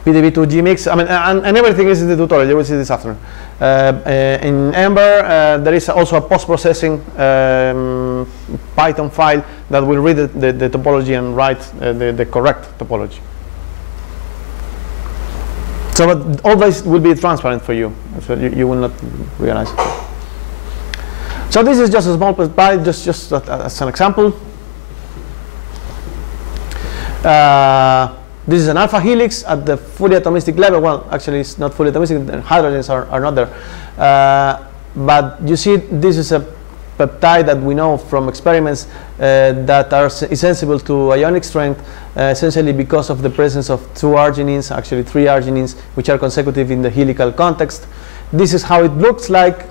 PDB2GMX. I mean, and everything is in the tutorial. You will see this afternoon. In Ember, there is also a post-processing Python file that will read the topology and write the correct topology. So but all this will be transparent for you, so you will not realize it. So this is just a small pie, just as an example. This is an alpha helix at the fully atomistic level. Well, actually, it's not fully atomistic. The hydrogens are not there. But you see, this is a peptide that we know from experiments that are insensible to ionic strength, essentially because of the presence of 2 arginines, actually 3 arginines, which are consecutive in the helical context. This is how it looks like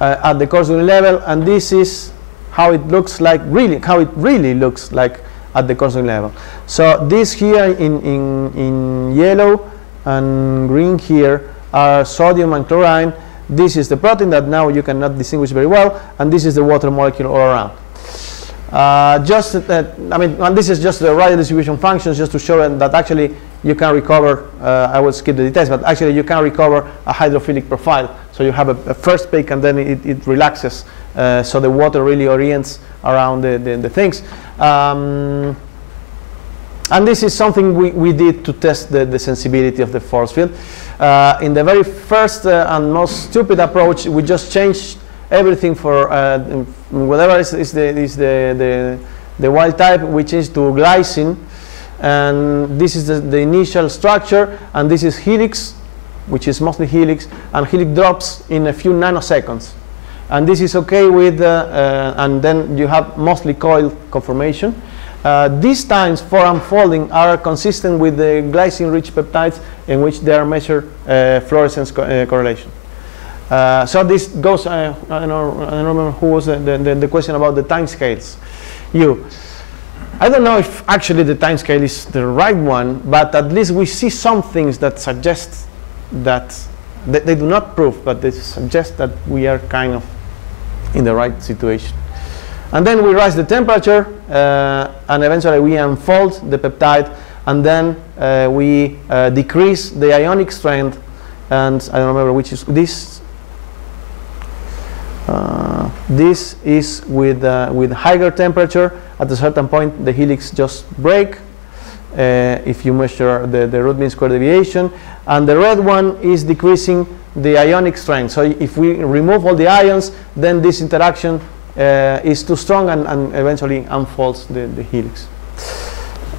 at the coarse-grained level, and this is how it looks like, how it really looks like at the coarse-grained level. So this here in yellow and green here are sodium and chlorine. This is the protein that now you cannot distinguish very well, and this is the water molecule all around. I mean, and this is just the radial distribution functions, just to show that actually you can recover. I will skip the details, but actually you can recover a hydrophilic profile. So you have a first peak, and then it relaxes, so the water really orients around the things. And this is something we did to test the sensibility of the force field. In the very first and most stupid approach, we just changed everything for whatever is the wild type, which is to glycine, and this is the initial structure, and this is helix, which is mostly helix, and helix drops in a few nanoseconds. And this is okay with, and then you have mostly coil conformation. These times for unfolding are consistent with the glycine-rich peptides in which they are measured fluorescence correlation. So this goes, I don't remember who was the question about the time scales. I don't know if actually the time scale is the right one, but at least we see some things that suggest that, they do not prove, but they suggest that we are kind of in the right situation. And then we rise the temperature, and eventually we unfold the peptide, and then we decrease the ionic strength, and I don't remember which is this. This is with higher temperature. At a certain point, the helix just break. If you measure the root mean square deviation, and the red one is decreasing the ionic strength. So if we remove all the ions, then this interaction is too strong and eventually unfolds the helix.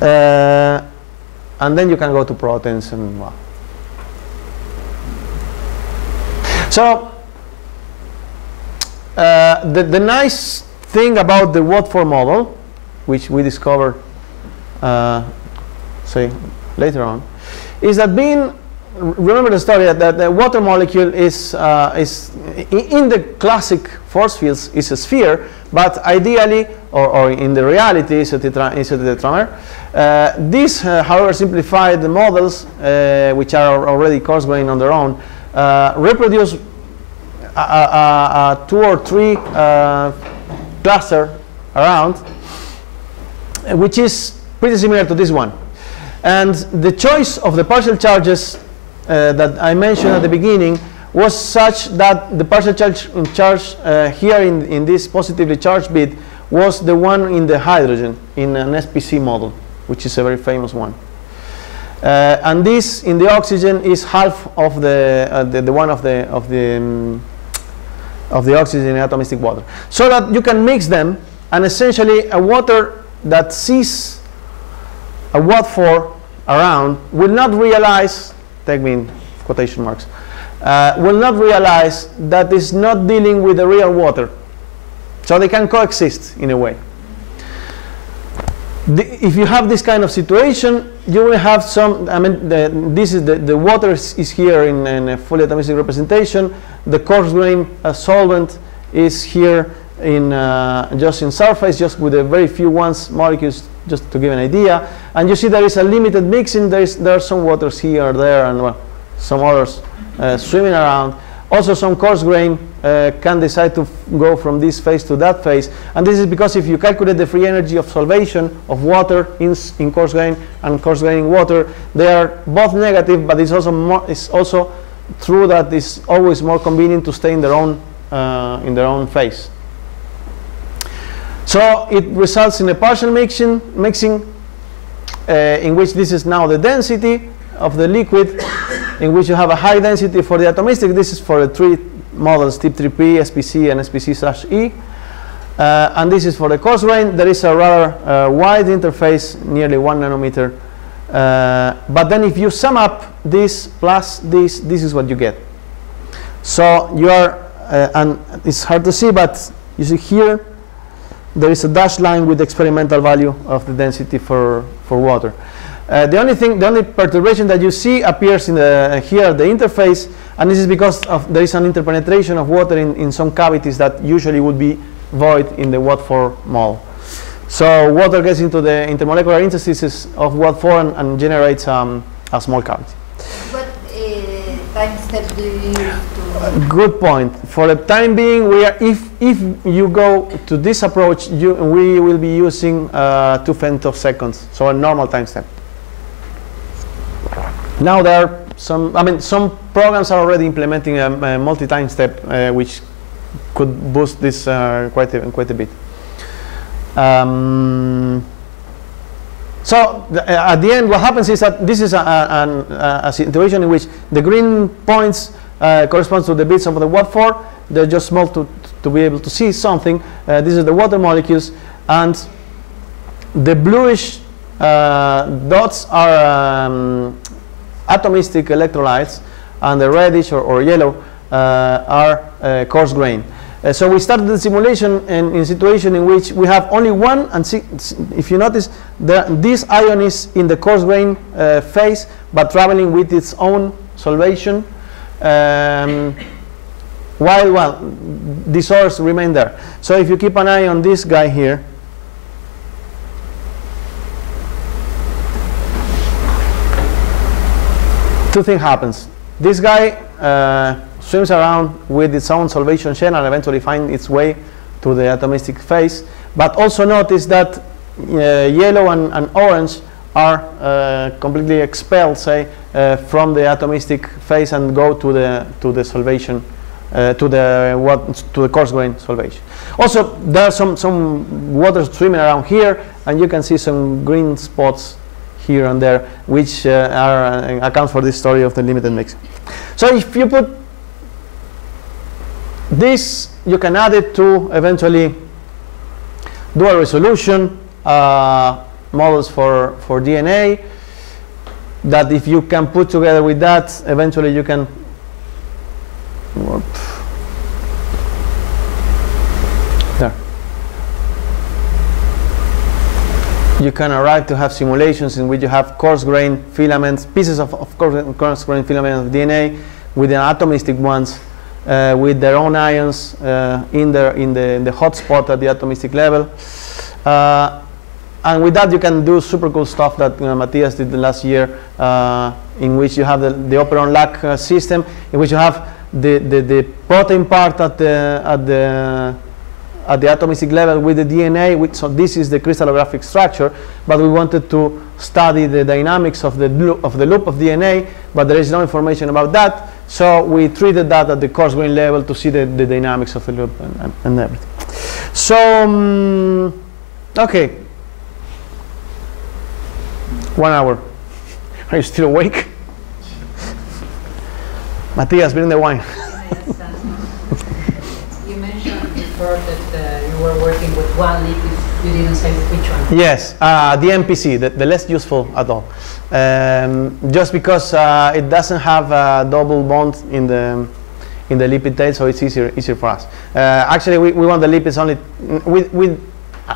And then you can go to proteins and well. So the nice thing about the Watford model, which we discovered say later on, is that remember the story that the water molecule is in the classic force fields is a sphere, but ideally or in the reality is a tetramer. These, however, simplified models, which are already coarse-grained on their own, reproduce 2 or 3 cluster around, which is pretty similar to this one. And the choice of the partial charges that I mentioned at the beginning was such that the partial charge here in this positively charged bit was the one in the hydrogen in an SPC model, which is a very famous one. And this in the oxygen is half of the one of the oxygen in atomistic water, so that you can mix them, and essentially a water that sees a Watford around will not realize, take me in quotation marks, will not realize that it's not dealing with the real water. So they can coexist in a way. If you have this kind of situation, you will have some, I mean, this is the water is here in a fully atomistic representation. The coarse-grained solvent is here in just in surface, just with a very few molecules, just to give an idea. And you see there is a limited mixing. There are some waters here or there, and well, some others swimming around. Also, some coarse-grained can decide to go from this phase to that phase. And this is because if you calculate the free energy of solvation of water in coarse-grained and coarse-grained water, they are both negative, but it's also true that it's always more convenient to stay in their own phase. So it results in a partial mixing in which this is now the density of the liquid, in which you have a high density for the atomistic. This is for the 3 models, tip 3P, SPC, and SPC/E. And this is for the coarse-grained. There is a rather wide interface, nearly 1 nanometer. But then if you sum up this plus this is what you get. So you are, and it's hard to see, but you see here, there is a dashed line with the experimental value of the density for water. The only perturbation that you see appears in here at the interface, and this is because there is an interpenetration of water in some cavities that usually would be void in the Watford model. So water gets into the intermolecular interstices of Watford and generates a small cavity. What time step do you use to? Good point. For the time being, if you go to this approach, we will be using 2 femtoseconds, so a normal time step. Now there are some programs are already implementing a multi-time step, which could boost this quite a bit. So at the end, what happens is that this is a situation in which the green points correspond to the bits of the Watford, They're just small to be able to see something. These are the water molecules, and the bluish dots are atomistic electrolytes, and the reddish or yellow are coarse grain. So we started the simulation in a situation in which we have only one, and if you notice, this ion is in the coarse grain phase, but traveling with its own solvation, while the source remain there. So if you keep an eye on this guy here, two things happens. This guy swims around with its own solvation shell and eventually finds its way to the atomistic phase. But also notice that yellow and orange are completely expelled, say, from the atomistic phase and go to the solvation, to the coarse grain solvation. Also, there are some water swimming around here, and you can see some green spots here and there, which account for this story of the limited mix. So if you put this, you can add it to eventually do a resolution models for DNA, that if you can put together with that, eventually you can there. You can arrive to have simulations in which you have coarse grain filaments, pieces of coarse grain filament of DNA with the atomistic ones, with their own ions in the hot spot at the atomistic level. And with that you can do super cool stuff that Matthias did last year, in which you have the operon lac system, in which you have the protein part at the atomistic level with the DNA. So this is the crystallographic structure, but we wanted to study the dynamics of the loop of DNA, but there is no information about that. So we treated that at the coarse grain level to see the dynamics of the loop and everything. So, okay. 1 hour. Are you still awake? Matthias, bring the wine. You mentioned before that you were working with one liquid. You didn't say which one. Yes, the MPC, the less useful at all. Just because it doesn't have a double bond in the lipid tail, so it's easier for us. Actually, we want the lipids only with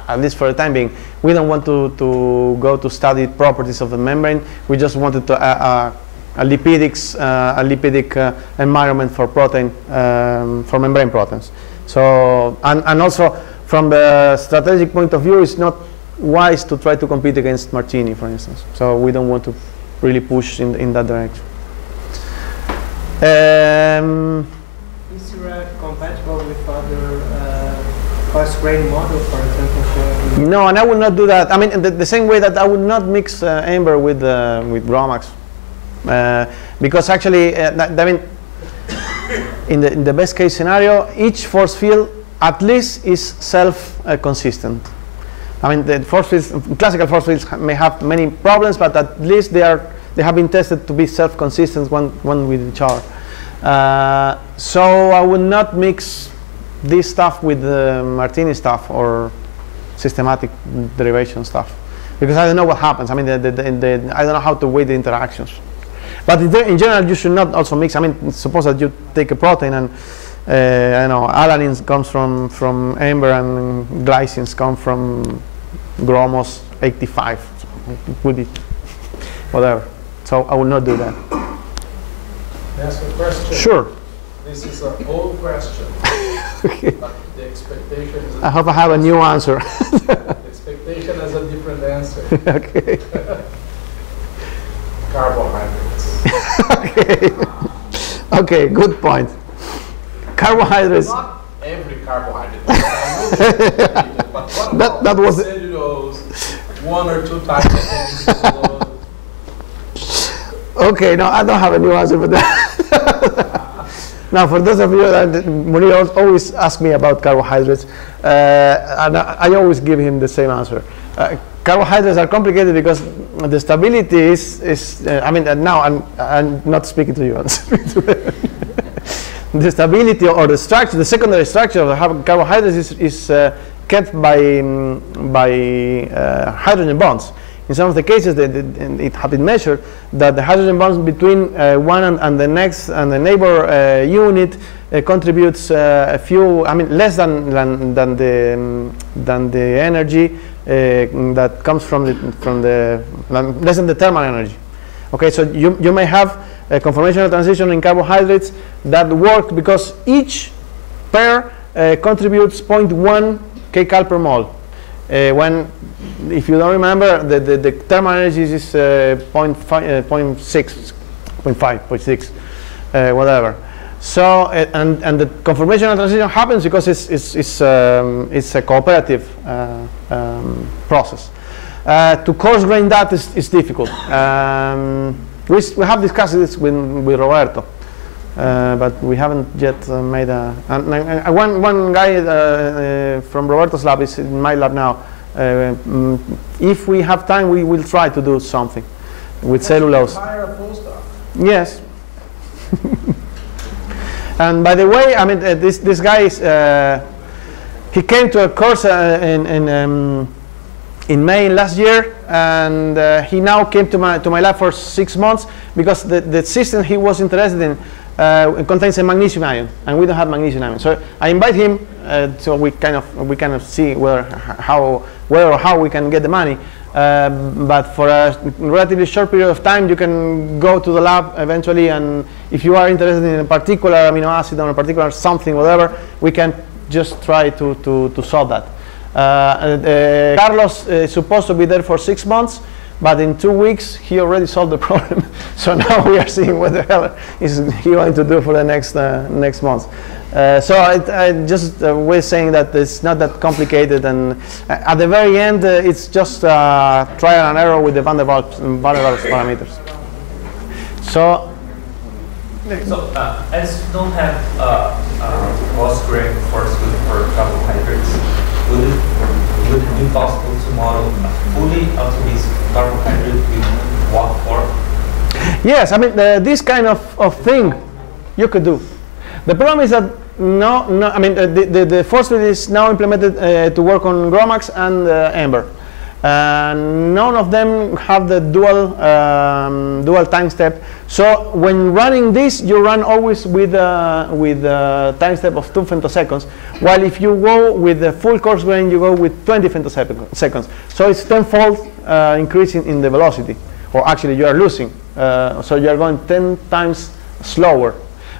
at least for the time being. We don't want to go to study properties of the membrane. We just wanted to a lipidic environment for protein, for membrane proteins. So and also from the strategic point of view, it's not wise to try to compete against Martini, for instance. So we don't want to really push in that direction. Is Syrah compatible with other coarse-grained model, for example? No, and I would not do that. I mean, the same way that I would not mix amber with Gromax, because actually, I mean, in the best case scenario, each force field at least is self-consistent. I mean, the force fields, classical force fields may have many problems, but at least they have been tested to be self-consistent one with each other. So I would not mix this stuff with the Martini stuff or systematic derivation stuff, because I don't know what happens. I mean, I don't know how to weigh the interactions. But in general, you should not also mix. I mean, suppose that you take a protein and I know alanine comes from amber and glycines come from Gromos 85. So it would be whatever. So I will not do that. Ask a question. Sure. This is an old question. Okay. But the expectation is I hope I have a new answer. expectation has a different answer. Okay. Carbohydrates. Okay. Okay, good point. Carbohydrates. Not every carbohydrate. I know but what about that was cellulose, 1 or 2 types of cellulose? Okay, no, I don't have a new answer for that. Now, for those of you that Munir always ask me about carbohydrates, and I always give him the same answer. Carbohydrates are complicated because the stability is I mean, now I'm not speaking to you. I'm speaking to them. the stability or the structure, the secondary structure of the carbohydrates is kept by hydrogen bonds. In some of the cases, it has been measured that the hydrogen bonds between one and the next and the neighbor unit contributes a few, less than the energy that comes from the less than the thermal energy. Okay, so you may have a conformational transition in carbohydrates that work because each pair contributes 0.1 kcal per mole. When, if you don't remember, the thermal energy is 0.5, 0.6, whatever. So and the conformational transition happens because it's a cooperative process. To coarse-grain that is difficult. We have discussed this with Roberto, but we haven't yet made a. One guy from Roberto's lab is in my lab now. If we have time, we will try to do something with cellulose. Hire a postdoc. Yes. And by the way, this guy is. He came to a course in May last year, and he now came to my lab for 6 months because the system he was interested in contains a magnesium ion, and we don't have magnesium ion. So I invite him so we kind of see whether or how we can get the money. But for a relatively short period of time, you can go to the lab eventually, and if you are interested in a particular amino acid or a particular something, whatever, we can just try to solve that. Carlos is supposed to be there for 6 months, but in 2 weeks he already solved the problem. So now we are seeing what the hell is he going to do for the next month. So I just was saying that it's not that complicated, and at the very end it's just trial and error with the van der Waals parameters. So as you don't have coarse-grained force field for carbohydrates, would it be possible to model a fully atomic carbohydrate with what form? Yes, this kind of thing you could do. The problem is that the force field is now implemented to work on Gromax and Ember. None of them have the dual time step. So when running this, you run always with a time step of 2 femtoseconds. While if you go with the full coarse grain, you go with 20 femtoseconds. So it's 10-fold increase in the velocity, or actually you are losing. So you are going 10 times slower.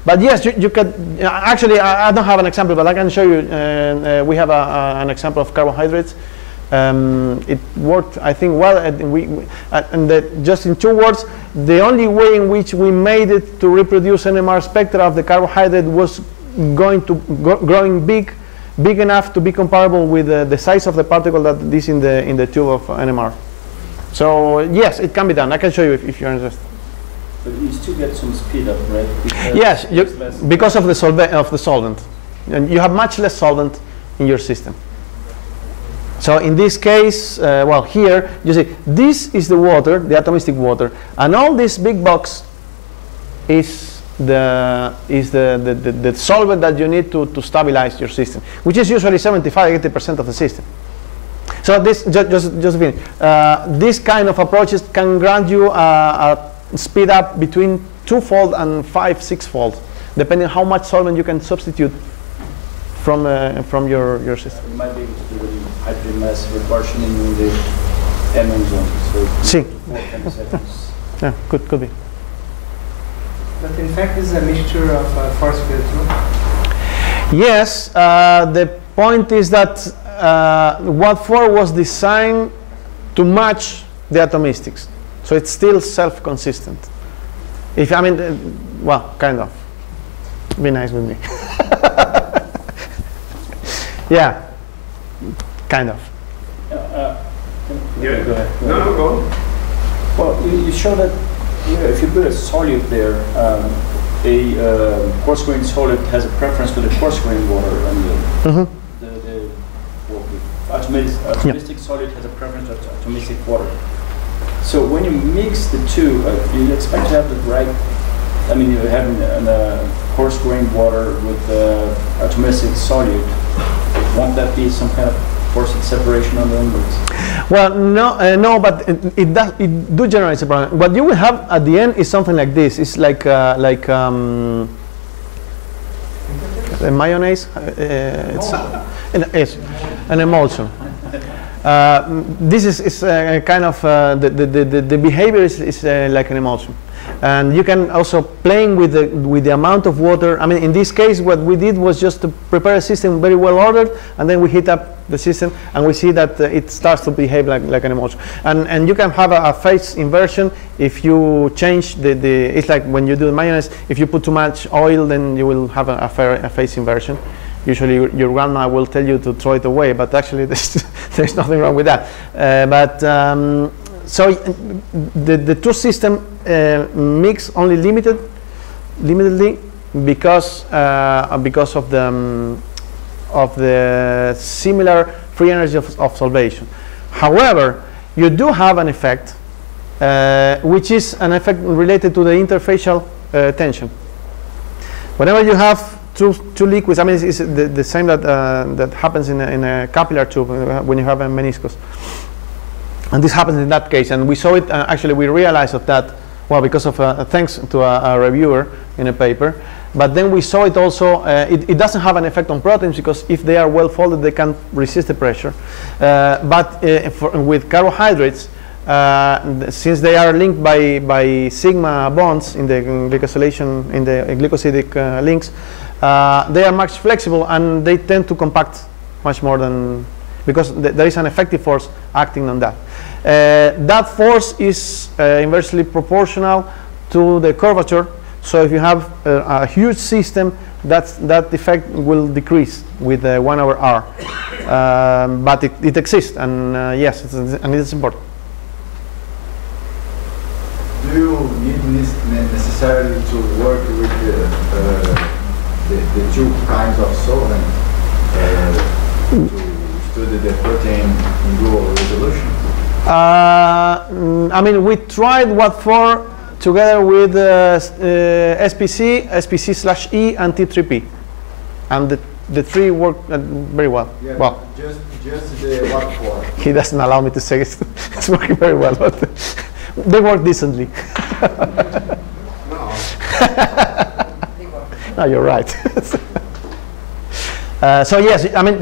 But yes, you could. Actually, I don't have an example, but I can show you. We have an example of carbohydrates. It worked, I think, well. Just in 2 words, the only way in which we made it to reproduce NMR spectra of the carbohydrate was growing big enough to be comparable with the size of the particle that is in the tube of NMR. So yes, it can be done. I can show you if you're interested. But you still get some speed up, right? Yes, because of the solvent, and you have much less solvent in your system. So in this case, well, here you see this is the water, the atomistic water, and all this big box is the solvent that you need to stabilize your system, which is usually 75–80% of the system. So this just finish. This kind of approaches can grant you a speed up between 2-fold and 5–6-fold, depending on how much solvent you can substitute from your system. You might be able to do the hydrogen mass repulsion in the MM zone. So yeah, could be. But in fact, it's a mixture of force field too. Yes, the point is that WAD4 was designed to match the atomistics, so it's still self-consistent. Well, kind of. Be nice with me. Yeah, kind of. Yeah, go ahead. No, go on. Well, you show that if you put a solute there, a coarse-grained solid has a preference for the coarse-grained water, and the atomistic solid has a preference for atomistic water. So when you mix the two, you expect to have the right. You have coarse-grained water with atomistic solute, won't that be some kind of forced separation on the inwards? Well, no, but it do generate a problem. What you will have at the end is something like this. It's like a mayonnaise. It's an emulsion. This is kind of the behavior is like an emulsion, and you can also playing with the amount of water. I mean, in this case, what we did was just to prepare a system very well ordered, and then we heat up the system, and we see that it starts to behave like an emulsion. And you can have a phase inversion if you change the. It's like when you do mayonnaise. If you put too much oil, then you will have a phase inversion. Usually your grandma will tell you to throw it away, but actually there's nothing wrong with that. So the two systems mix only limitedly because of the similar free energy of solvation. However, you do have an effect, which is an effect related to the interfacial tension. Whenever you have two liquids, I mean, it's the same that happens in a capillary tube when you have a meniscus. And this happens in that case, and we saw it, actually we realized of that, well, because of, thanks to a reviewer in a paper, but then we saw it also, it doesn't have an effect on proteins because if they are well folded, they can resist the pressure. With carbohydrates, since they are linked by sigma bonds in the glycosylation, in the glycosidic links, they are much flexible and they tend to compact much more than, because there is an effective force acting on that. That force is inversely proportional to the curvature. So if you have a huge system, that effect will decrease with 1/r. But it exists, and yes, and it is important. Do you need necessarily to work with the two kinds of solvent to study the protein in dual resolution? I mean, we tried WAT4 together with SPC/E, and T3P, and the three work very well. Yeah, well, just the WAT4. He doesn't allow me to say it's working very well, but they work decently. No. No, you're right. So yes, I mean,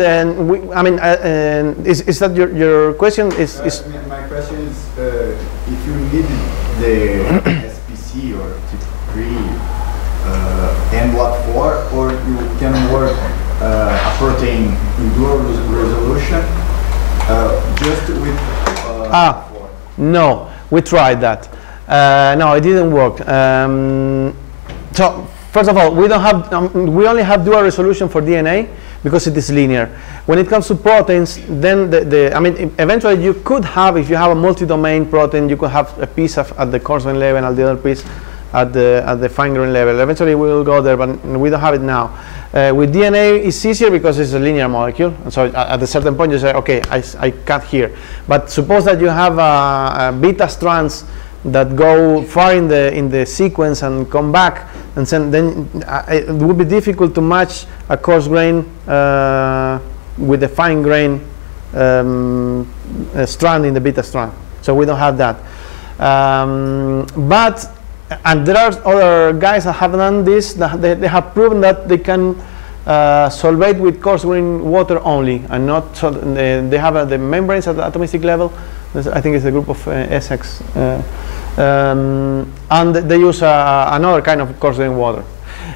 is that your question? My question is, if you need the SPC or T3 and WAT4, or you can work a protein in dual resolution just with WAT4? No, we tried that. No, it didn't work. So first of all, we don't have we only have dual resolution for DNA because it is linear. When it comes to proteins, then I mean, eventually you could have, if you have a multi-domain protein, you could have a piece at the coarse-grained level and the other piece at the fine-grained level. Eventually we will go there, but we don't have it now. With DNA, it's easier because it's a linear molecule, and so at a certain point you say, okay, I cut here. But suppose that you have beta strands that go far in the sequence and come back, and then it would be difficult to match a coarse grain with a fine grain strand in the beta strand. So we don't have that. And there are other guys that have done this. They have proven that they can solvate with coarse grain water only, and not. So they have the membranes at the atomistic level. I think it's a group of Essex. And they use another kind of coarse grain water.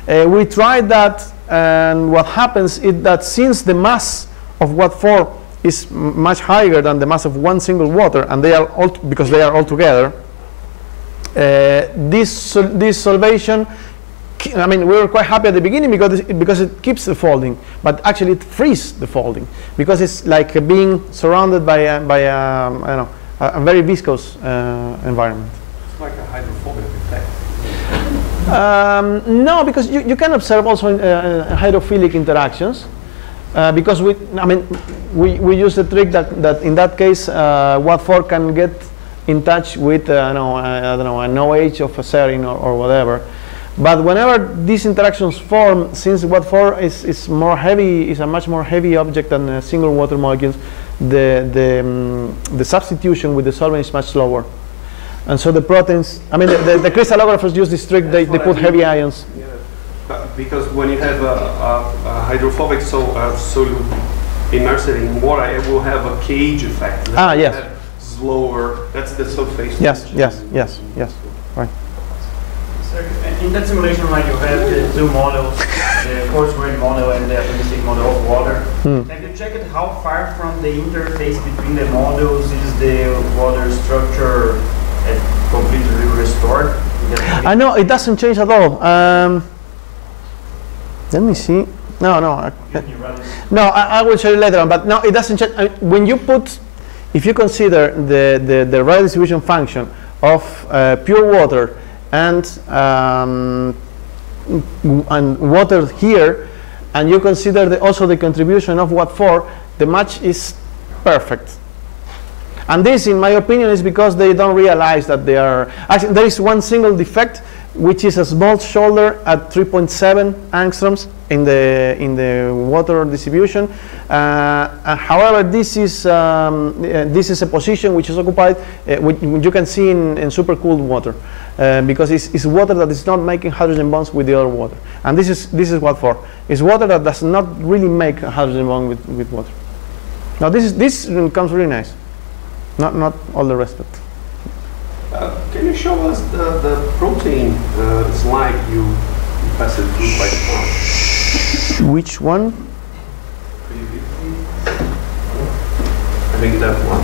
We tried that, and what happens is that since the mass of WAT4 is much higher than the mass of one single water, and they are all because they are all together, this solvation, I mean, we were quite happy at the beginning because it keeps the folding, but actually it frees the folding because it's like being surrounded by I don't know, a very viscous environment. It's like a hydrophobic effect. No, because you can observe also hydrophilic interactions. Because we use the trick that in that case WAT4 can get in touch with I don't know, an OH of a serine or whatever. But whenever these interactions form, since Wat4 is more heavy, is a much more heavy object than single water molecules, the substitution with the solvent is much slower. And so the proteins, I mean, the crystallographers use this trick, they put heavy ions. Yeah. Because when you have a hydrophobic solute immersed in water, it will have a cage effect. Yes. Slower, that's the sulfate. Yes. Right. So in that simulation, like you have the two models, the coarse-grained model and the atomistic model of water. Have you checked how far from the interface between the models is the water structure completely restored? I know it doesn't change at all. Let me see. No, I will show you later on. But no, it doesn't change. When you put, if you consider the radial distribution function of pure water and water here, and you consider also the contribution of Wat4, the match is perfect. And this, in my opinion, is because they don't realize that they are. Actually, there is one single defect, which is a small shoulder at 3.7 angstroms in the water distribution. However, this is a position which is occupied, which you can see in supercooled water, because it's water that is not making hydrogen bonds with the other water. And this is Wat4. It's water that does not really make a hydrogen bond with water. Now this comes really nice. Not all the rest of it. Can you show us the protein slide you passed it through quite fast? Which one? I think that one.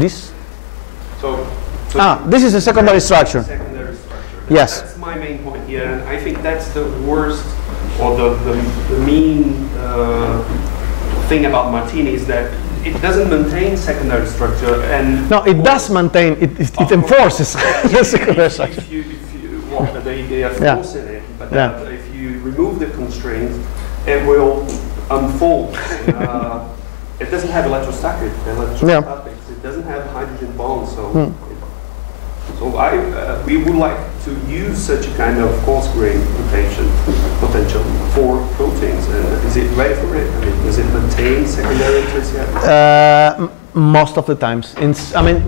This? So this is a secondary structure. Secondary structure. Yes. That's my main point here, and I think that's the worst, or the mean thing about Martini is that it doesn't maintain secondary structure, and no, it does maintain. It enforces the secondary structure. They are forcing it, but if you remove the constraints, it will unfold. It doesn't have electrostatics. It doesn't have hydrogen bonds, so. So we would like to use such a kind of coarse-grained potential for proteins. And is it ready for it? I mean, does it maintain secondary tertiary? Most of the times.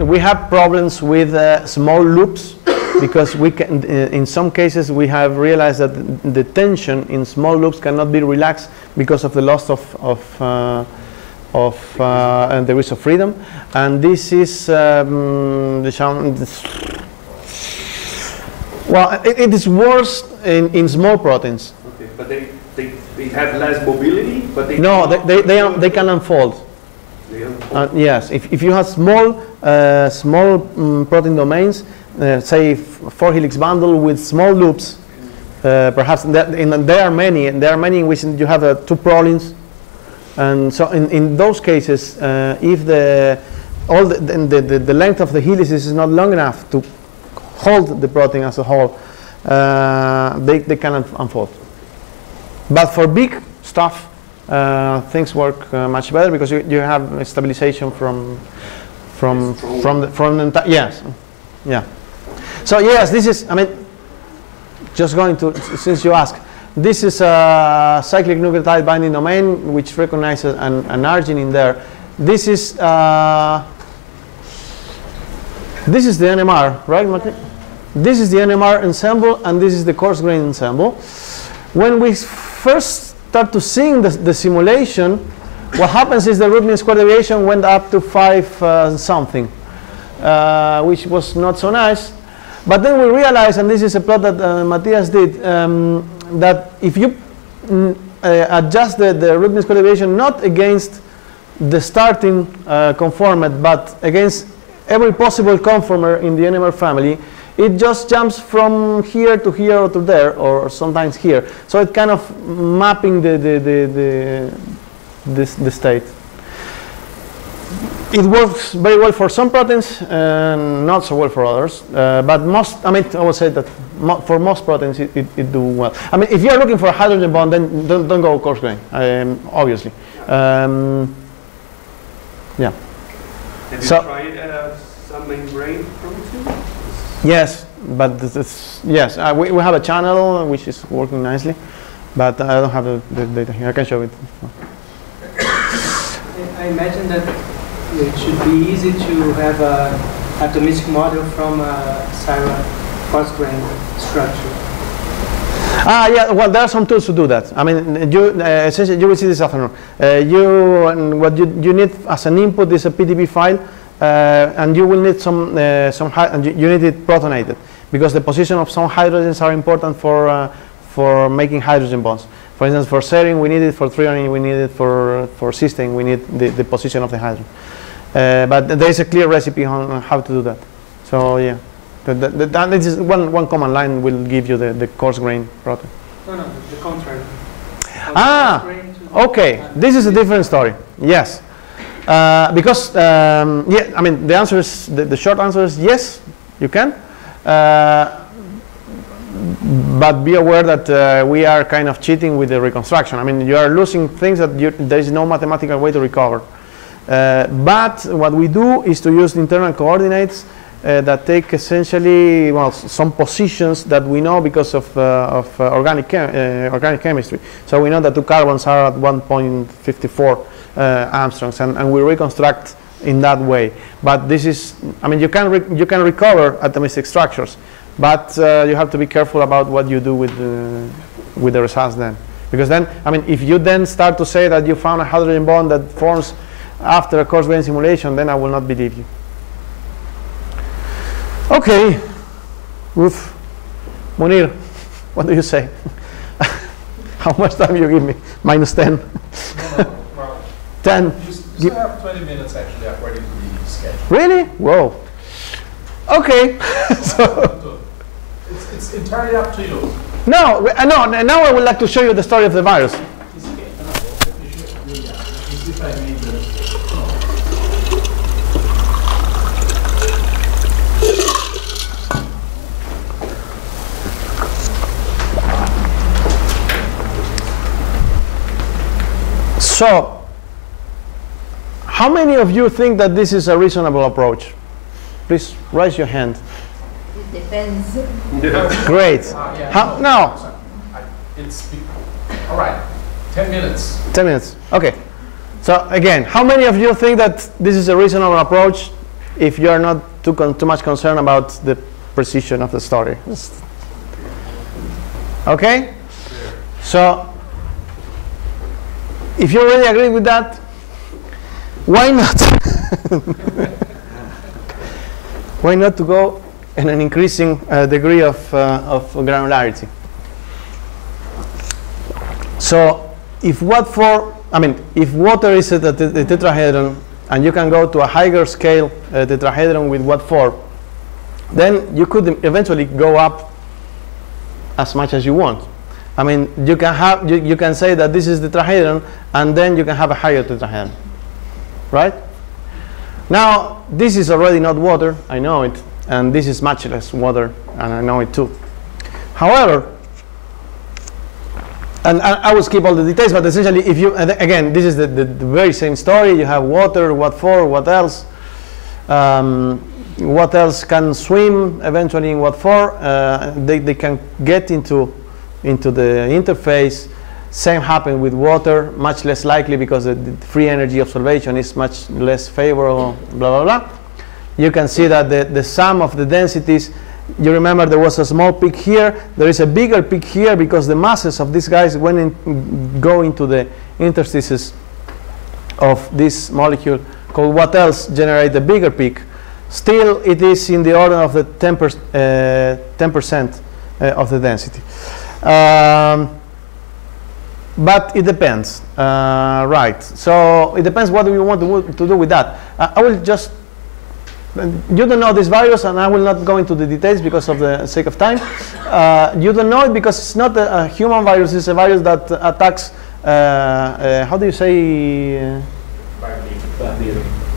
We have problems with small loops because we can, in some cases we have realized that the tension in small loops cannot be relaxed because of the loss of degrees of freedom, and this is it is worse in small proteins. Okay, but they have less mobility, but they they can unfold. They unfold. Yes, if you have small protein domains, say 4-helix bundle with small loops, perhaps there are many in which you have 2 prolines. And so in those cases, if the length of the helices is not long enough to hold the protein as a whole, they cannot unfold. But for big stuff, things work much better because you have stabilization from the entire. Yes, yeah. So yes, this is. Just going to, since you ask. This is a cyclic nucleotide binding domain which recognizes an arginine in there. This is the NMR, right, Martin? This is the NMR ensemble, and this is the coarse-grained ensemble. When we first start to see the simulation, what happens is the root mean square deviation went up to 5 something, which was not so nice. But then we realized, and this is a plot that Matthias did, that if you adjust the root mean square deviation not against the starting conformant, but against every possible conformer in the NMR family, it just jumps from here to here or to there, or sometimes here. So it kind of mapping the state. It works very well for some proteins and not so well for others. But I would say that for most proteins it do well. If you are looking for a hydrogen bond, then don't go coarse-grained, obviously. Yeah. Have you tried some membrane protein? Yes, but yes, we have a channel which is working nicely, but I don't have the data here. I can show it. I imagine that it should be easy to have an atomistic model from a coarse-grained structure. Yeah, well, there are some tools to do that. I mean, essentially, you will see this afternoon. What you need as an input is a PDB file, and you will need you need it protonated, because the position of some hydrogens are important for making hydrogen bonds. For instance, for serine we need it, for threonine we need it, for cysteine we need the position of the hydrogen. But there is a clear recipe on how to do that. So yeah, this is one command line will give you the coarse-grained protein. No, the contrary. Okay, this is a different story. Yes. Because yeah, I mean the answer is the short answer is yes, you can, but be aware that we are kind of cheating with the reconstruction. I mean, you are losing things that there is no mathematical way to recover. But what we do is to use internal coordinates that take essentially some positions that we know because of organic chemistry. So we know that 2 carbons are at 1.54 Armstrongs, and we reconstruct in that way. But this is, I mean, you can recover atomistic structures, but you have to be careful about what you do with the results then, because then, I mean, if you then start to say that you found a hydrogen bond that forms after a coarse-grained simulation, then I will not believe you. Okay, Ruth, Munir, what do you say? How much time you give me? -10. No, well, 10. You still have 20 minutes actually according to the schedule. Really? Whoa. Okay. So it's entirely up to you. no, now I would like to show you the story of the virus. So, how many of you think that this is a reasonable approach? Please raise your hand. It depends. Great. Yeah, no. It's all right. 10 minutes. 10 minutes. Okay. So again, how many of you think that this is a reasonable approach if you are not too much concerned about the precision of the story? Okay. So, if you already agree with that, why not? Why not to go in an increasing degree of granularity? So, if if water is a tetrahedron and you can go to a higher scale tetrahedron with Watt4, then you could eventually go up as much as you want. I mean, you can say that this is the tetrahedron, and then you can have a higher tetrahedron, right? Now, this is already not water, I know it, and this is much less water, and I know it too. However, and I will skip all the details, but essentially, if you, again, this is the very same story. You have water, Watt4, what else? What else can swim eventually in Watt4? They can get into the interface. Same happened with water, much less likely because the free energy observation is much less favorable, blah, blah, blah. You can see that the sum of the densities, you remember there was a small peak here, there is a bigger peak here because the masses of these guys go into the interstices of this molecule called what else generate a bigger peak. Still, it is in the order of the 10% of the density. But it depends, right? So it depends what do you want to do with that. I will just, you don't know this virus, and I will not go into the details because of the sake of time. You don't know it because it's not a human virus, it's a virus that attacks, how do you say?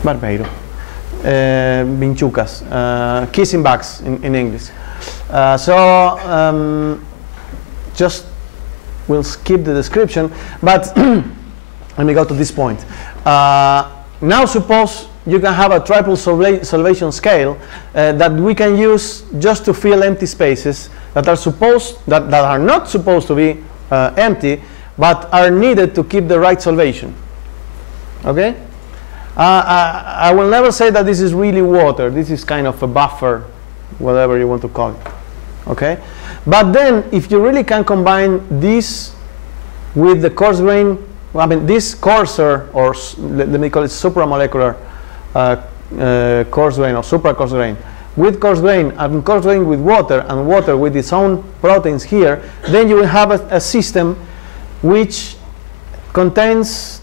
Barbeiro. Vinchucas, kissing bugs in English. Just we'll skip the description, but let me go to this point. Now suppose you can have a triple solvation scale that we can use just to fill empty spaces that are not supposed to be empty, but are needed to keep the right solvation. Okay? I will never say that this is really water. This is kind of a buffer, whatever you want to call it. Okay? But then, if you really can combine this with the coarse grain, I mean, this coarser, or let me call it supramolecular coarse grain or supra coarse grain, with coarse grain and coarse grain with water, and water with its own proteins here, then you will have a system which contains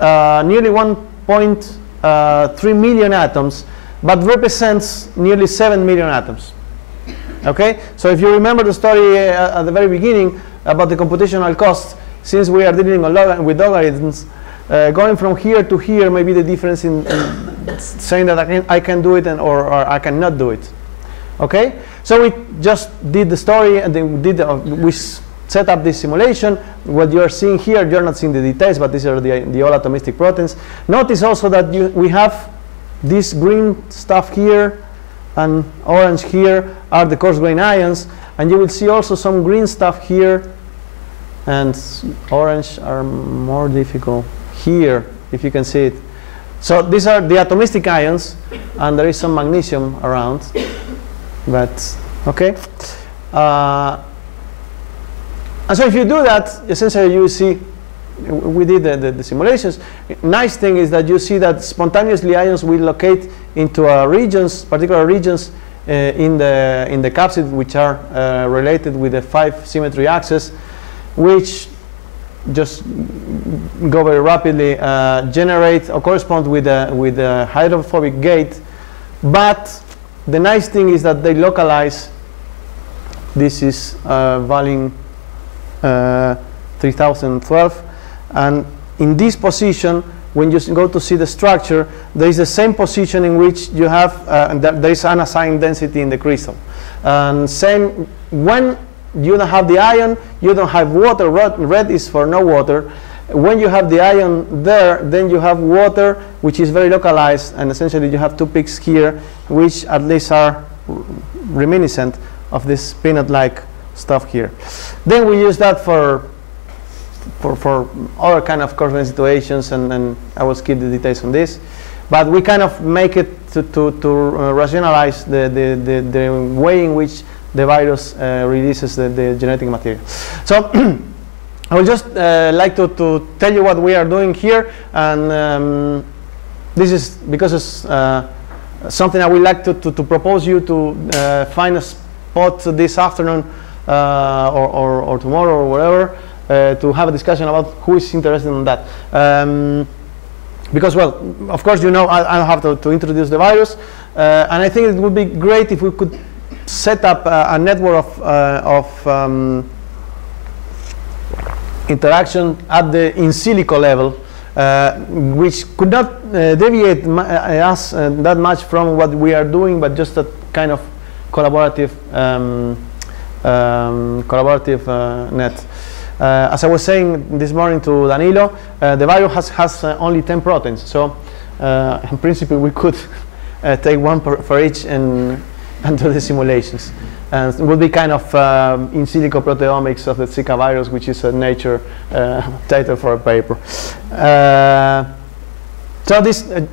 nearly 1.3 million atoms, but represents nearly 7 million atoms. Okay? So if you remember the story at the very beginning about the computational cost, since we are dealing with logarithms, going from here to here may be the difference in saying that I can do it or I cannot do it. Okay? So we just did the story, and then we set up this simulation. What you are seeing here, you're not seeing the details, but these are the all atomistic proteins. Notice also that we have this green stuff here and orange here are the coarse grain ions, and you will see also some green stuff here, and orange are more difficult here, if you can see it. So these are the atomistic ions, and there is some magnesium around, but okay. And so if you do that, essentially you see, we did the simulations. Nice thing is that you see that spontaneously ions will locate into regions, particular regions in the capsid, which are related with the 5 symmetry axis, which just go very rapidly, generate or correspond with a hydrophobic gate. But the nice thing is that they localize. This is volume 3012, and in this position, when you go to see the structure, there is the same position in which you have there is unassigned density in the crystal. And same when you don't have the ion, you don't have water. Red is for no water. When you have the ion there, then you have water, which is very localized, and essentially you have 2 peaks here, which at least are reminiscent of this peanut-like stuff here. Then we use that for other kind of coarse grain situations, and I will skip the details on this. But we kind of make it to rationalize the way in which the virus releases the genetic material. So I would just like to tell you what we are doing here, and this is because it's something I would like to propose you to find a spot this afternoon or tomorrow or whatever, to have a discussion about who is interested in that. Because, well, of course, you know, I have to introduce the virus, and I think it would be great if we could set up a network of interaction at the in silico level, which could not deviate us that much from what we are doing, but just a kind of collaborative net. As I was saying this morning to Danilo, the virus has only 10 proteins, so in principle we could take one for each and do the simulations. And it will be kind of in silico proteomics of the Zika virus, which is a Nature title for a paper. So this 1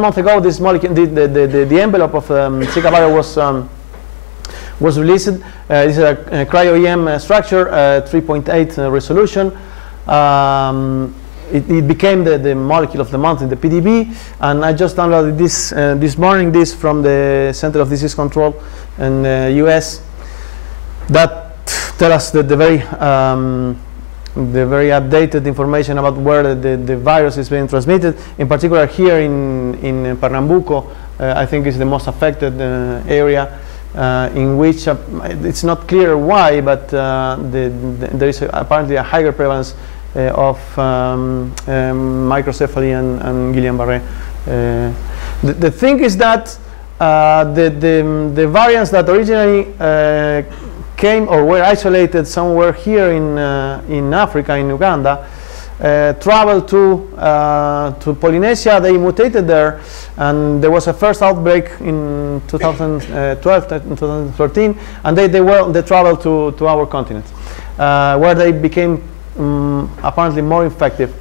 month ago, this molecule, the envelope of Zika virus was released. This is a cryo-EM structure, 3.8 resolution. It became the molecule of the month in the PDB, and I just downloaded this this morning, this from the Center of Disease Control in the US, that tell us the very updated information about where the virus is being transmitted. In particular, here in Pernambuco, I think is the most affected area, in which it's not clear why, but there is apparently a higher prevalence of microcephaly and Guillain-Barré. The thing is that the variants that originally came or were isolated somewhere here in Africa, in Uganda, traveled to Polynesia. They mutated there, and there was a first outbreak in 2012 and 2013, and they traveled to our continent, where they became apparently more effective.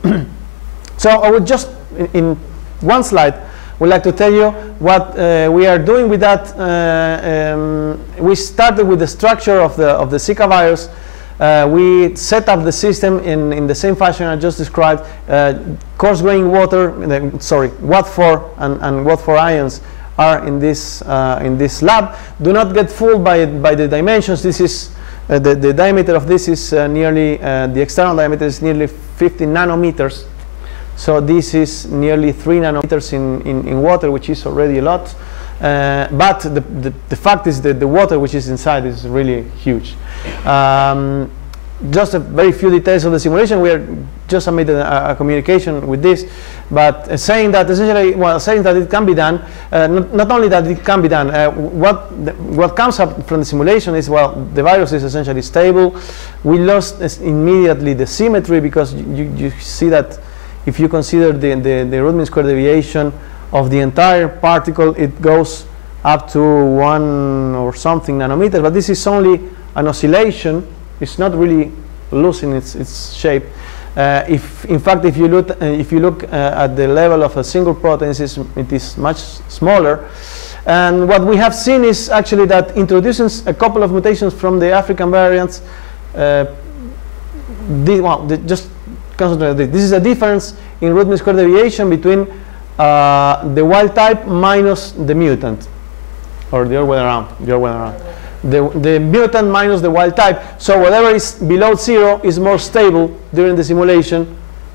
So I would just, in one slide, would like to tell you what we are doing with that. We started with the structure of the Zika virus. We set up the system in the same fashion I just described. Coarse-grained water, Wat4 and Wat4 ions are in this lab. Do not get fooled by the dimensions. This is the diameter of this is nearly the external diameter is nearly 50 nanometers. So this is nearly 3 nanometers in water, which is already a lot. But the fact is that the water which is inside is really huge. Just a very few details of the simulation. We are just submitted a communication with this, but saying that essentially, saying that it can be done. Not only that it can be done. What comes up from the simulation is, well, the virus is essentially stable. We lost immediately the symmetry, because you see that if you consider the root mean square deviation of the entire particle, it goes up to 1 or something nanometer, but this is only an oscillation. It's not really losing its shape. In fact, if you look at the level of a single protein, it is much smaller. And what we have seen is actually that introducing a couple of mutations from the African variants, just concentrate on this. This is a difference in root mean square deviation between the wild type minus the mutant, or the other way around. The mutant minus the wild type. So whatever is below 0 is more stable during the simulation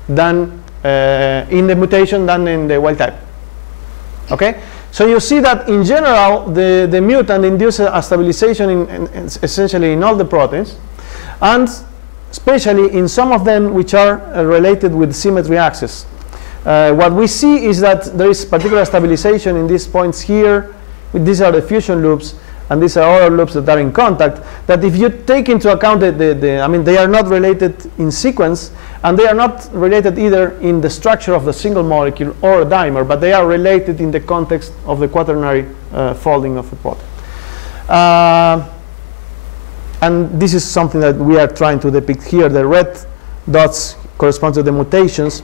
than in the mutation than in the wild type. Okay? So you see that in general the mutant induces a stabilization essentially in all the proteins, and especially in some of them which are related with symmetry axis. What we see is that there is particular stabilization in these points here. These are the fusion loops, and these are other loops that are in contact, that if you take into account I mean, they are not related in sequence, and they are not related either in the structure of the single molecule or a dimer, but they are related in the context of the quaternary folding of the protein. And this is something that we are trying to depict here. The red dots correspond to the mutations.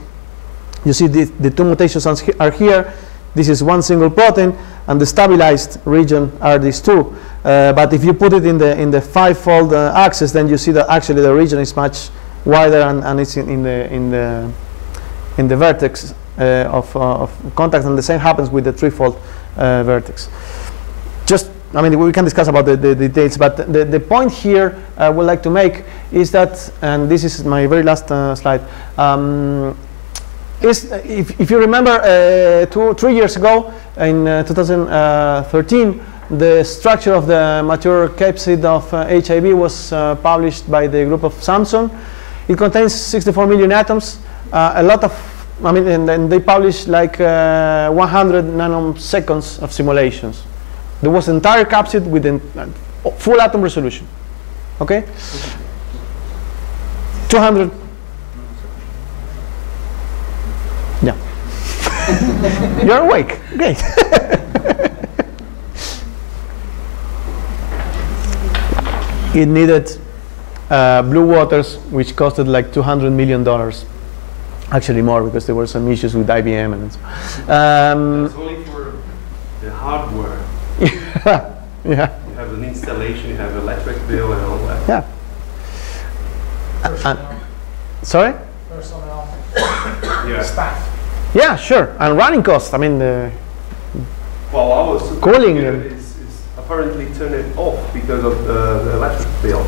You see the two mutations are here. This is one single protein, and the stabilized region are these two. But if you put it in the 5-fold axis, then you see that actually the region is much wider, and it's in the vertex of contact, and the same happens with the 3-fold vertex. I mean, we can discuss about the details, but the point here I would like to make is that, and this is my very last slide, is if you remember 3 years ago, in 2013, the structure of the mature capsid of HIV was published by the group of Samson. It contains 64 million atoms, a lot of, I mean, and they published like 100 nanoseconds of simulations. There was an entire capsid with full atom resolution. Okay? 200. Yeah. You're awake. Great. It needed blue waters, which costed like $200 million. Actually more, because there were some issues with IBM and so. That's only for the hardware. Yeah. You have an installation, you have electric bill and all that. Yeah. Sorry? Personnel. Yeah. Staff. Yeah, sure. And running costs. I mean, the our cooling is apparently turned off because of the electric bill.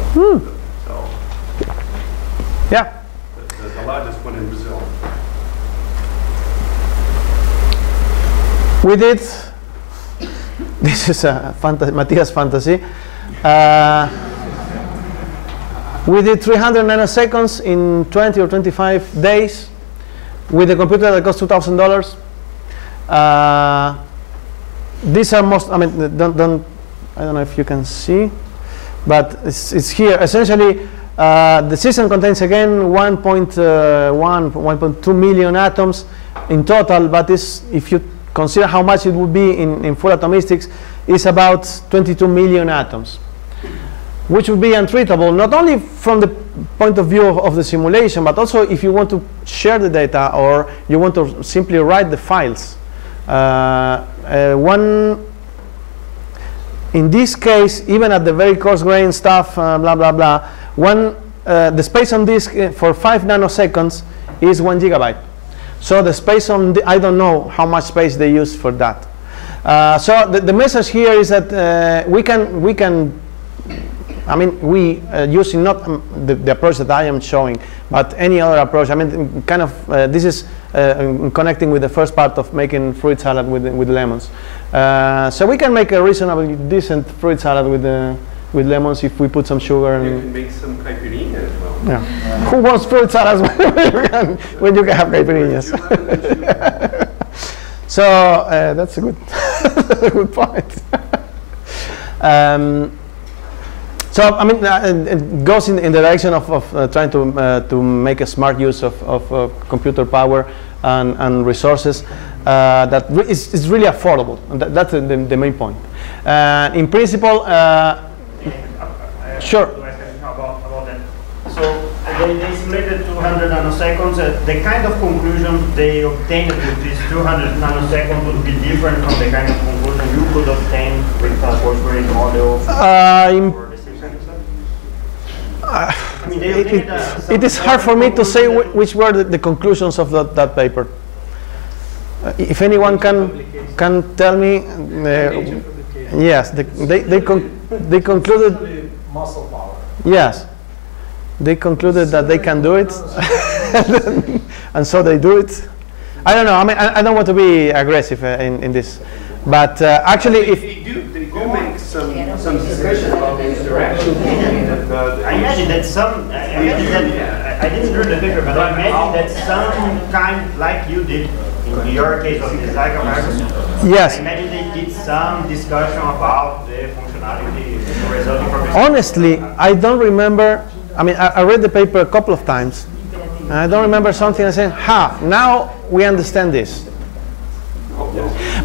So. Yeah. The largest one in Brazil. We did. This is a Matthias fantasy. We did 300 nanoseconds in 20 or 25 days with a computer that cost $2,000. These are most, I mean, I don't know if you can see, but it's here. Essentially, The system contains again 1.2 million atoms in total, but if you consider how much it would be in full atomistics, it's about 22 million atoms, which would be untreatable, not only from the point of view of the simulation, but also if you want to share the data or you want to simply write the files. In this case, even at the very coarse-grained stuff, blah, blah, blah, the space on disk for 5 nanoseconds is 1 gigabyte. So the space on, I don't know how much space they use for that. So the message here is that we using not the approach that I am showing, but any other approach. I mean, kind of, this is connecting with the first part of making fruit salad with lemons. So we can make a reasonably decent fruit salad with lemons if we put some sugar. You can make some caipirinha as well. Yeah. Who wants fruit salads when you can have caipirinhas? So that's a good point. So I mean, it goes in the direction of trying to make a smart use of computer power and resources that is really affordable. And that's the main point. In principle, sure. About that. So they simulated 200 nanoseconds. The kind of conclusion they obtained with these 200 nanoseconds would be different from the kind of conclusion you could obtain with a coarse-grained model. I mean, it is hard for me to say which were the conclusions of that paper. If anyone can tell me, yes, they concluded muscle power. Yes, they concluded that they can do it, and so they do it. I don't know. I mean, I don't want to be aggressive in this, but actually, if they do make some discussion about the interaction. I imagine that I didn't read the paper, but I imagine that some kind, like you did in your case of the Zygovirus. Yes. I imagine they did some discussion about the functionality resulting from this. Honestly, I don't remember. I mean, I read the paper a couple of times, and I don't remember something and saying, "Ha! Now we understand this."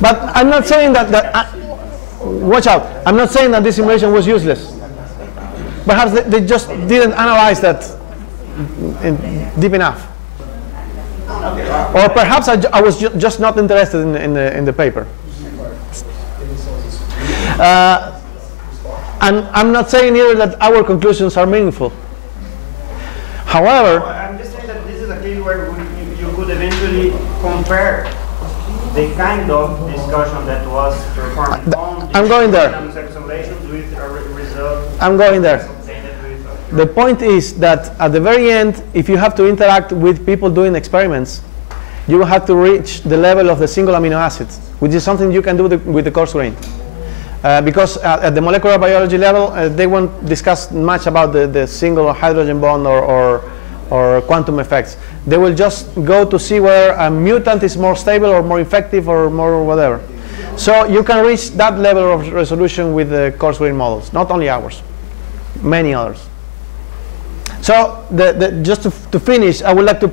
But I'm not saying that watch out! I'm not saying that this simulation was useless. Perhaps they just didn't analyze that deep enough, or perhaps I was just not interested in the paper. And I'm not saying either that our conclusions are meaningful. However, I'm just saying that this is a case where you could eventually compare the kind of discussion that was performed on I'm going there. simulations with a result. I'm going there. The point is that at the very end, if you have to interact with people doing experiments, you will have to reach the level of the single amino acids, which is something you can do with the coarse-grained. Because at the molecular biology level, they won't discuss much about the single hydrogen bond or quantum effects. They will just go to see whether a mutant is more stable or more effective or more whatever. So you can reach that level of resolution with the coarse-grained models, not only ours, many others. So just to finish, I would like to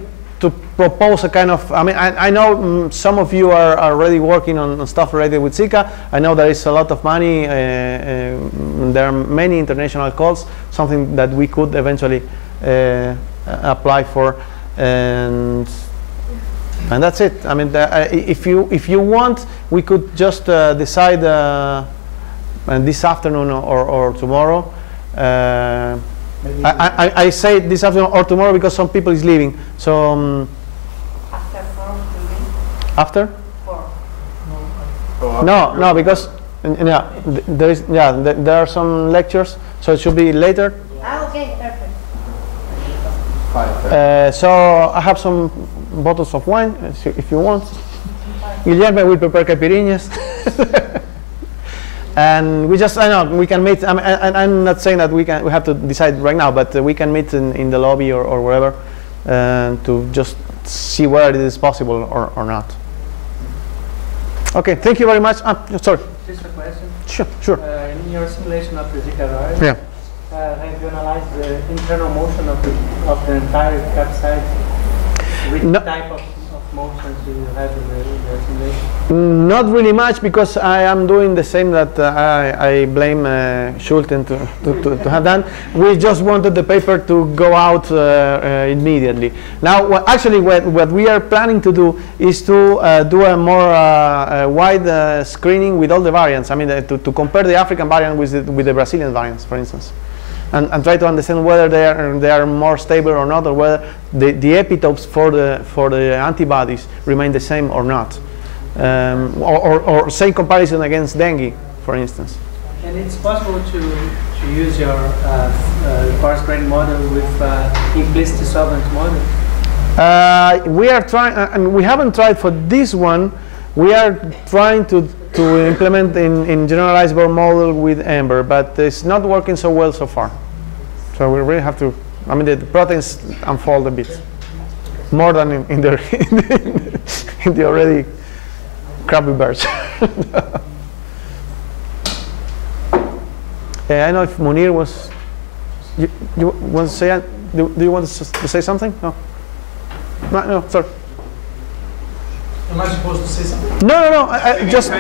propose a kind of, I mean, I know some of you are already working on stuff related with Zika. I know there is a lot of money, there are many international calls, something that we could eventually apply for, and that's it. I mean, if you want, we could just decide this afternoon or tomorrow. I say this afternoon or tomorrow because some people is leaving. So After 4 today? after? 4. No, because there are some lectures, so it should be later. Ah, okay, perfect. So I have some bottles of wine if you want. Guillermo will prepare caipirinhas. And we just, I know, we can meet, I'm not saying that we have to decide right now, but we can meet in the lobby or wherever to just see whether it is possible or not. Okay, thank you very much. Sorry. Just a question. Sure. In your simulation of the Zika virus, Yeah. have you analyzed the internal motion of the entire capside? Which type of motions do you have in the simulation? Not really much, because I am doing the same that I blame Schulten to have done. We just wanted the paper to go out immediately. Now, actually, what we are planning to do is to do a more wide screening with all the variants. I mean, to compare the African variant with the Brazilian variants, for instance. And try to understand whether they are more stable or not, or whether the epitopes for the antibodies remain the same or not, or same comparison against dengue, for instance. And it's possible to use your coarse-grained model with implicit solvent model. We are trying. I mean, we haven't tried for this one. We are trying to implement in generalized Bohr model with Ember, but it's not working so well so far. So we really have to. I mean, the proteins unfold a bit more than in the already crappy birds. I know if Munir was. You want to say? Do you want to say something? No. No. Sorry. Am I supposed to say something? No. I just.